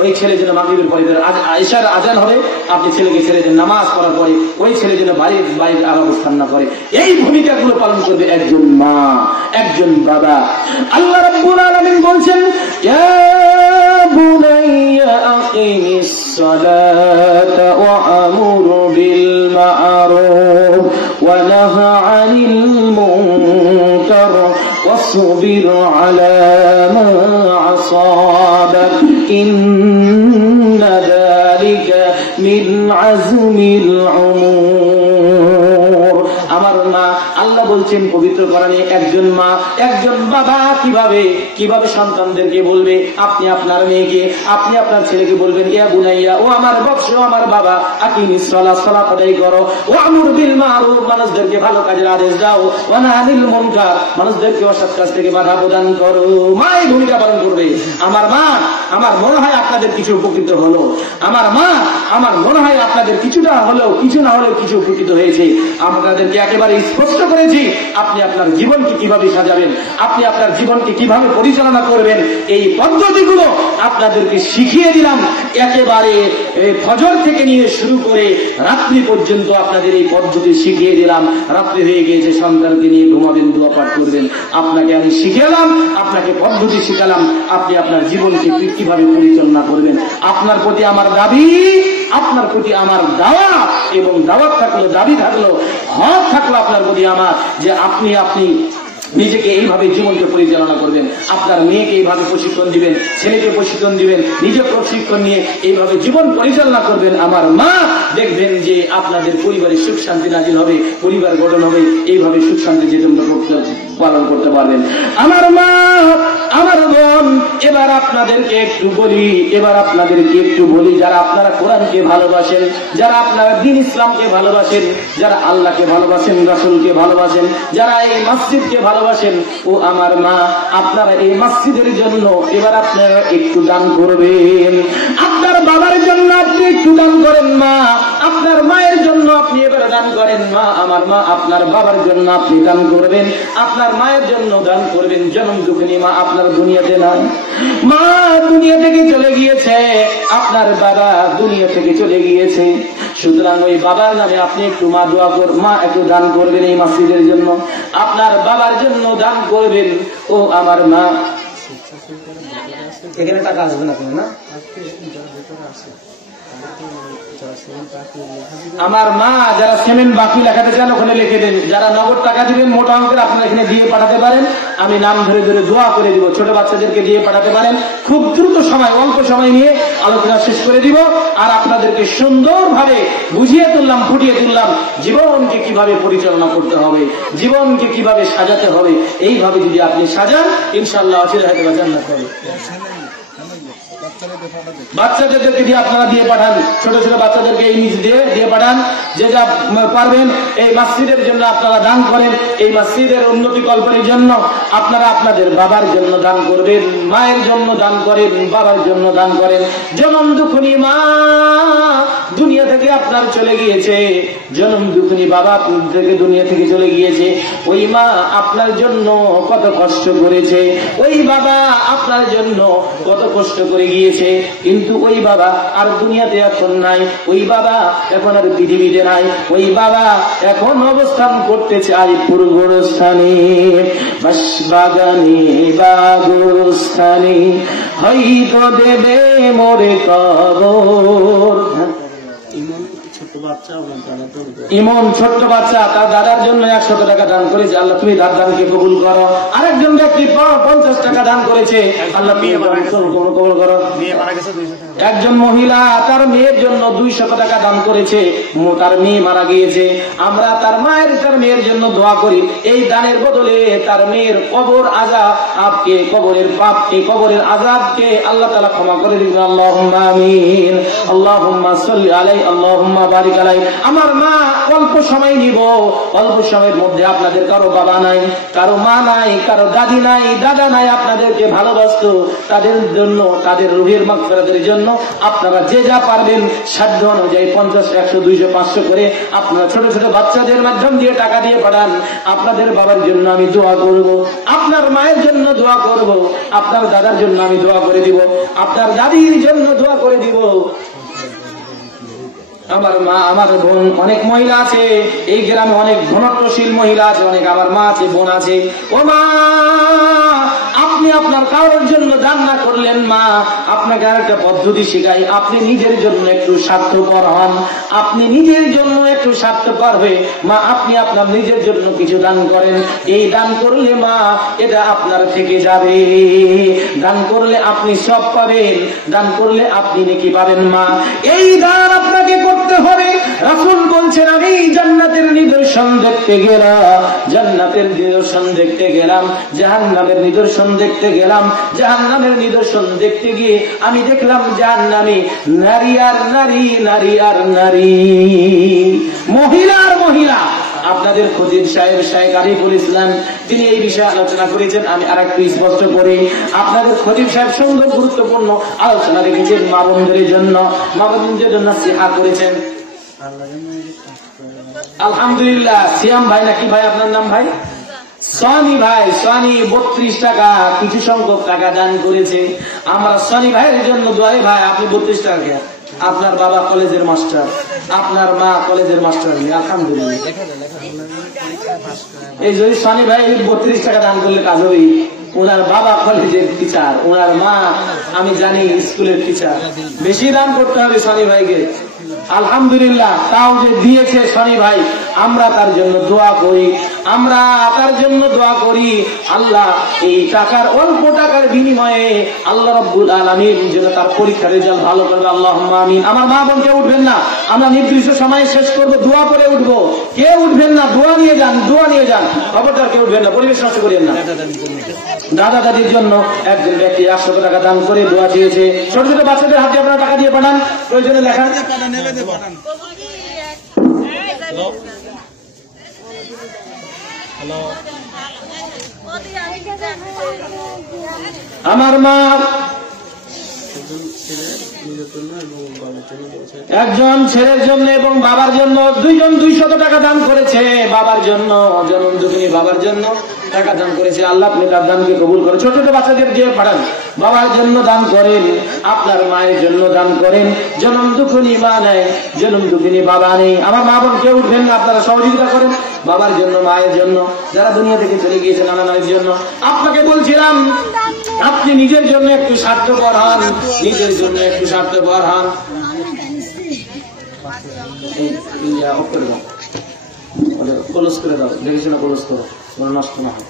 ওই ছেলে যেন মাগরিবের পরে ইশার আজান হবে, আপনি ছেলেকে ছেড়ে দেন। নামাজ পড়ার পরে ওই ছেলে যেন বাইরে আর অবস্থান না করে। এই ভূমিকাগুলো পালন করবে একজন মা, একজন বাবা। আল্লাহ রাব্বুল আলামিন বলছেন, ইয়া বুনাইয়া আকিমিস সালাতা ওয়া আমুর বিল মা'রুফ ওয়া নাহা আনিল মুনকার واصبر على ما أصابك إن ذلك من عزم الأمور। আমার মা, বলছেন পবিত্র কোরআনে, একজন মা একজন বাবা কিভাবে সন্তানদেরকে বলবে, আপনি আপনার মেয়েকে, আপনি আপনার ছেলেকে বলবেন, ইয়া বুনাইয়া, ও আমার বৎস, আমার বাবা, আকিমিস সালাত, সালাত আদায় করো, ওয়া আমুর বিল মারুফ, মানুষদেরকে ভালো কাজের আদেশ দাও, ওয়া নাহি আনিল মুনকার, মানুষদেরকে অসৎ কাজ থেকে বাধা প্রদান করো। মা এই ভূমিকা পালন করবে। আমার মা, আমার মনে হয় আপনাদের কিছু উপকৃত হলো। আমার মা, আমার মনে হয় আপনাদের কিছুটা হলেও, কিছু না হলেও কিছু উপকৃত হয়েছে। আপনাদেরকে একেবারে স্পষ্ট করেছি, আপনি আপনার জীবনকে কিভাবে সাজাবেন, আপনি আপনার জীবনকে কিভাবে পরিচালনা করবেন, এই পদ্ধতিগুলো আপনাদেরকে শিখিয়ে দিলাম। একেবারে ফজর থেকে নিয়ে শুরু করে রাত্রি পর্যন্ত আপনাদের এই পদ্ধতি শিখিয়ে দিলাম। রাত্রি হয়ে গিয়েছে, সন্তানকে নিয়ে ঘুমাবেন, দোয়া পাঠ করবেন। আপনাকে আমি শিখালাম, আপনাকে পদ্ধতি শিখালাম, আপনি আপনার জীবনকে কিভাবে পরিচালনা করবেন। আপনার প্রতি আমার দাবি, আপনার প্রতি আমার দাওয়াত, এবং দাওয়াত থাকলো, দাবি থাকলো, হক থাকলো আপনার প্রতি আমার, যে আপনি নিজেকে এইভাবে জীবনকে পরিচালনা করবেন। আপনার মেয়েকে এইভাবে প্রশিক্ষণ দিবেন, ছেলেকে প্রশিক্ষণ দিবেন, নিজে প্রশিক্ষণ নিয়ে এইভাবে জীবন পরিচালনা করবেন। আমার মা, দেখবেন যে আপনাদের পরিবারে সুখ শান্তি নাজিল হবে, পরিবার গঠন হবে, এইভাবে সুখ শান্তি জীবন পালন করতে পারবেন। আমার মা, আমার বোন, এবার আপনাদেরকে একটু বলি, যারা আপনারা কোরআনকে ভালোবাসেন, যারা আপনারা দ্বীন ইসলামকে ভালোবাসেন, যারা আল্লাহকে ভালোবাসেন, রাসূলকে ভালোবাসেন, যারা এই মসজিদকে ভালোবাসেন, ও আমার মা, আপনারা এই মসজিদের জন্য এবার আপনারা একটু দান করবেন। আপনার বাবার জন্য আপনি একটু দান করেন মা, আপনার মায়ের জন্য আপনি এবার দান করেন মা। আমার মা, আপনার বাবার জন্য আপনি দান করবেন, আপনার মায়ের জন্য দান করবেন। জনম দুঃখিনী মা আপনার দুনিয়াতে নাই, মা দুনিয়া থেকে চলে গিয়েছে, আপনার বাবা দুনিয়া থেকে চলে গিয়েছে। সুতরাং ওই বাবার নামে আপনি একটু মা দোয়া কর, মা একটু দান করবেন এই মসজিদের জন্য, আপনার বাবার জন্য দান করবেন। ও আমার মা, এখানে টাকা আসবে না, না আমার মা, যারা সিমেন্ট বাকি লেখাতে চান ওখানে লিখে দেন, যারা নগদ টাকা দিবেন মোটা অঙ্কের আপনারা এখানে দিয়ে পাঠাতে পারেন, আমি নাম ধরে ধরে দোয়া করে দিব। ছোট বাচ্চাদেরকে দিয়ে পাঠাতে পারেন, খুব দ্রুত সময়, অল্প সময় নিয়ে আলোচনা শেষ করে দিব। আর আপনাদেরকে সুন্দরভাবে বুঝিয়ে তুললাম, ফুটিয়ে তুললাম, জীবনকে কিভাবে পরিচালনা করতে হবে, জীবনকে কিভাবে সাজাতে হবে। এইভাবে যদি আপনি সাজান, ইনশাআল্লাহ অচিরে হয়তো জান্নাত হবে। বাচ্চাদেরকে দিয়ে আপনারা দিয়ে পাঠান, ছোট ছোট বাচ্চাদেরকে এই নিজ দিয়ে পাঠান। যে যা পারবেন এই মসজিদের জন্য আপনারা দান করেন, এই মসজিদের উন্নতি কল্পনের জন্য আপনারা আপনাদের বাবার জন্য দান করবেন, মায়ের জন্য দান করেন, বাবার জন্য দান করেন। জনম দুঃখিনী মা দুনিয়া থেকে আপনার চলে গিয়েছে, জনম দুঃখিনী বাবা থেকে দুনিয়া থেকে চলে গিয়েছে। ওই মা আপনার জন্য কত কষ্ট করেছে, ওই বাবা আপনার জন্য কত কষ্ট করে গিয়েছে, কিন্তু ওই বাবা আর দুনিয়াতে এখন নাই, ওই বাবা এখন আর পৃথিবীতে নাই, ওই বাবা এখন অবস্থান করতে চাই পূর্বস্থানে, বাগানে বাগস্থানে, হয়তো দেবে মোরে কবর। ইমন ছোট্ট বাচ্চা তার দাদার জন্য 100 টাকা দান করেছে, আল্লাহ তুমি তার দানকে কবুল করো। আরেকজন ব্যক্তি 50 টাকা দান করেছে, আল্লাহ তুমি কবুল করো। একজন মহিলা তার মেয়ের জন্য 200 টাকা দান করেছে, তার মেয়ে মারা গিয়েছে। আমরা তার মায়ের, তার মেয়ের জন্য দোয়া করি, এই দানের বদলে তার মেয়ের কবর আযাবকে, কবরের পাপকে, কবরের আযাবকে আল্লাহ তাআলা ক্ষমা করে দিবেন। আল্লাহুম্মা আমিন। আল্লাহুম্মা সাল্লি আলাইহি, আল্লাহুম্মা বারিক আলাইহি। আমার মা, অল্প সময় নিব, অল্প সময়ের মধ্যে আপনাদের কারো বাবা নাই, কারো মা নাই, কারো দাদি নাই, দাদা নাই, আপনাদেরকে ভালোবাসতো, তাদের জন্য, তাদের রুহের মাগফিরাতের জন্য আপনারা যে যা পারবেন সাধ্য অনুযায়ী 50, 100, 200, 500 করে আপনারা ছোট ছোট বাচ্চাদের মাধ্যম দিয়ে টাকা দিয়ে পাঠান। আপনাদের বাবার জন্য আমি দোয়া করব, আপনার মায়ের জন্য দোয়া করব, আপনার দাদার জন্য আমি দোয়া করে দিব, আপনার দাদির জন্য দোয়া করে দিব। আমার মা, আমার বোন, অনেক মহিলা আছে এই গ্রামে, অনেক ঘনত্বশীল মহিলা আছে, অনেক আমার মা আছে, বোন আছে। ও মা, আপনি আপনার কারোর জন্য দান না করলেন মা, আপনাকে আর একটা পদ্ধতি শিখাই, আপনি নিজের জন্য একটু স্বার্থপর হন, আপনি নিজের জন্য একটু স্বার্থপর হয়ে মা আপনি আপনার নিজের জন্য কিছু দান করেন। এই দান করলে মা এটা আপনার থেকে যাবে, দান করলে আপনি সব পাবেন, দান করলে আপনি নেকি পাবেন। মা এই দান আপনাকে করতে হবে, রাসূল বলছেন আমি জান্নাতের নিদর্শন দেখতে গেলাম, জান্নাতের নিদর্শন দেখতে গেলাম, জাহান্নামের নিদর্শন দেখতে গেলাম। জাহান্নামের নিদর্শন দেখতে গিয়ে আমি দেখলাম জাহান্নামে নারী আর নারী, নারী আর নারী, মহিলা আর মহিলা। আপনাদের খতিব সাহেব শেখ আরিফুল ইসলাম তিনি এই বিষয়ে আলোচনা করেছেন। আমি আরেকটু স্পষ্ট করি, আপনাদের খতিব সাহেব সুন্দর গুরুত্বপূর্ণ আলোচনা রেখেছেন মা বোনদের জন্য, মা বোনদের জন্য নসিহত করেছেন। আলহামদুলিল্লাহ। সিয়াম ভাই নাকি ভাই আপনার নাম? ভাই সনি ভাই, সনি 32 টাকা কিছু সংখ্যক টাকা দান করেছে। আমরা সনি ভাইয়ের জন্য দোয়াই। ভাই আপনি 32 টাকা, আপনার বাবা কলেজের মাস্টার, আপনার মা কলেজের মাস্টার। আলহামদুলিল্লাহ। এই যদি সনি ভাই 32 টাকা দান করলে কাজ হবে। ওনার বাবা কলেজের টিচার, ওনার মা আমি জানি স্কুলের টিচার। বেশি দান করতে হবে সনি ভাইকে। আলহামদুলিল্লাহ। তাও যে দিয়েছে সনি ভাই, আমরা তার জন্য দোয়া করি, আমরা তার জন্য দোয়া করি। আল্লাহ এই টাকার, অল্প টাকার বিনিময়ে আল্লাহ রাব্বুল আলামিন যেন তার পরীক্ষার রেজাল্ট ভালো করবে। আল্লাহুম্মা আমিন। আমার মা বোন কেউ উঠবেন না, আমরা নির্দিষ্ট সময়ে শেষ করবো, দোয়া করে উঠবো। কেউ উঠবেন না, দোয়া নিয়ে যান, দোয়া নিয়ে যান, খবরদার কেউ উঠবেন না, পরিবেশ নষ্ট করেন না। দাদা দাদির জন্য একজন ব্যক্তি 100 টাকা দান করে দোয়া দিয়েছে। ছোট ছোট বাচ্চাদের হাতে আপনারা টাকা দিয়ে পাঠান, প্রয়োজনে লেখান। আমার মা একজন ছেলের জন্য এবং বাবার জন্য দুইজন 200 টাকা দান করেছে। বাবার জন্য, জনম দুঃখিনী বাবার জন্য টাকা দান করেছে। আল্লাহ আপনি তার দানকে কবুল করে। ছোট ছোট বাচ্চাদের দিয়ে পাঠান। বাবার জন্য দান করেন, আপনার মায়ের জন্য দান করেন। জনম দুঃখিনী মা নেই, জনম দুঃখিনী বাবা নেই। আমার মা বোন কেউ উঠবেন না, আপনারা সহযোগিতা করেন বাবার জন্য, মায়ের জন্য, যারা দুনিয়া থেকে চলে গিয়েছে নানা নানির জন্য। আপনাকে বলছিলাম আপনি নিজের জন্য একটু স্বার্থপর হন, নিজের জন্য একটু স্বার্থপর হন। ক্লোজ করে দাও, দেখেছি না, ক্লোজ করো, নষ্ট না হয়।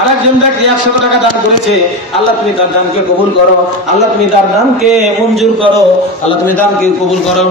আর একজন ব্যক্তি 100 টাকা দান করেছে। আল্লাহ তুমি তার দানকে কবুল করো, আল্লাহ তুমি তার দানকে মঞ্জুর করো, আল্লাহ তুমি দানকে কবুল করো।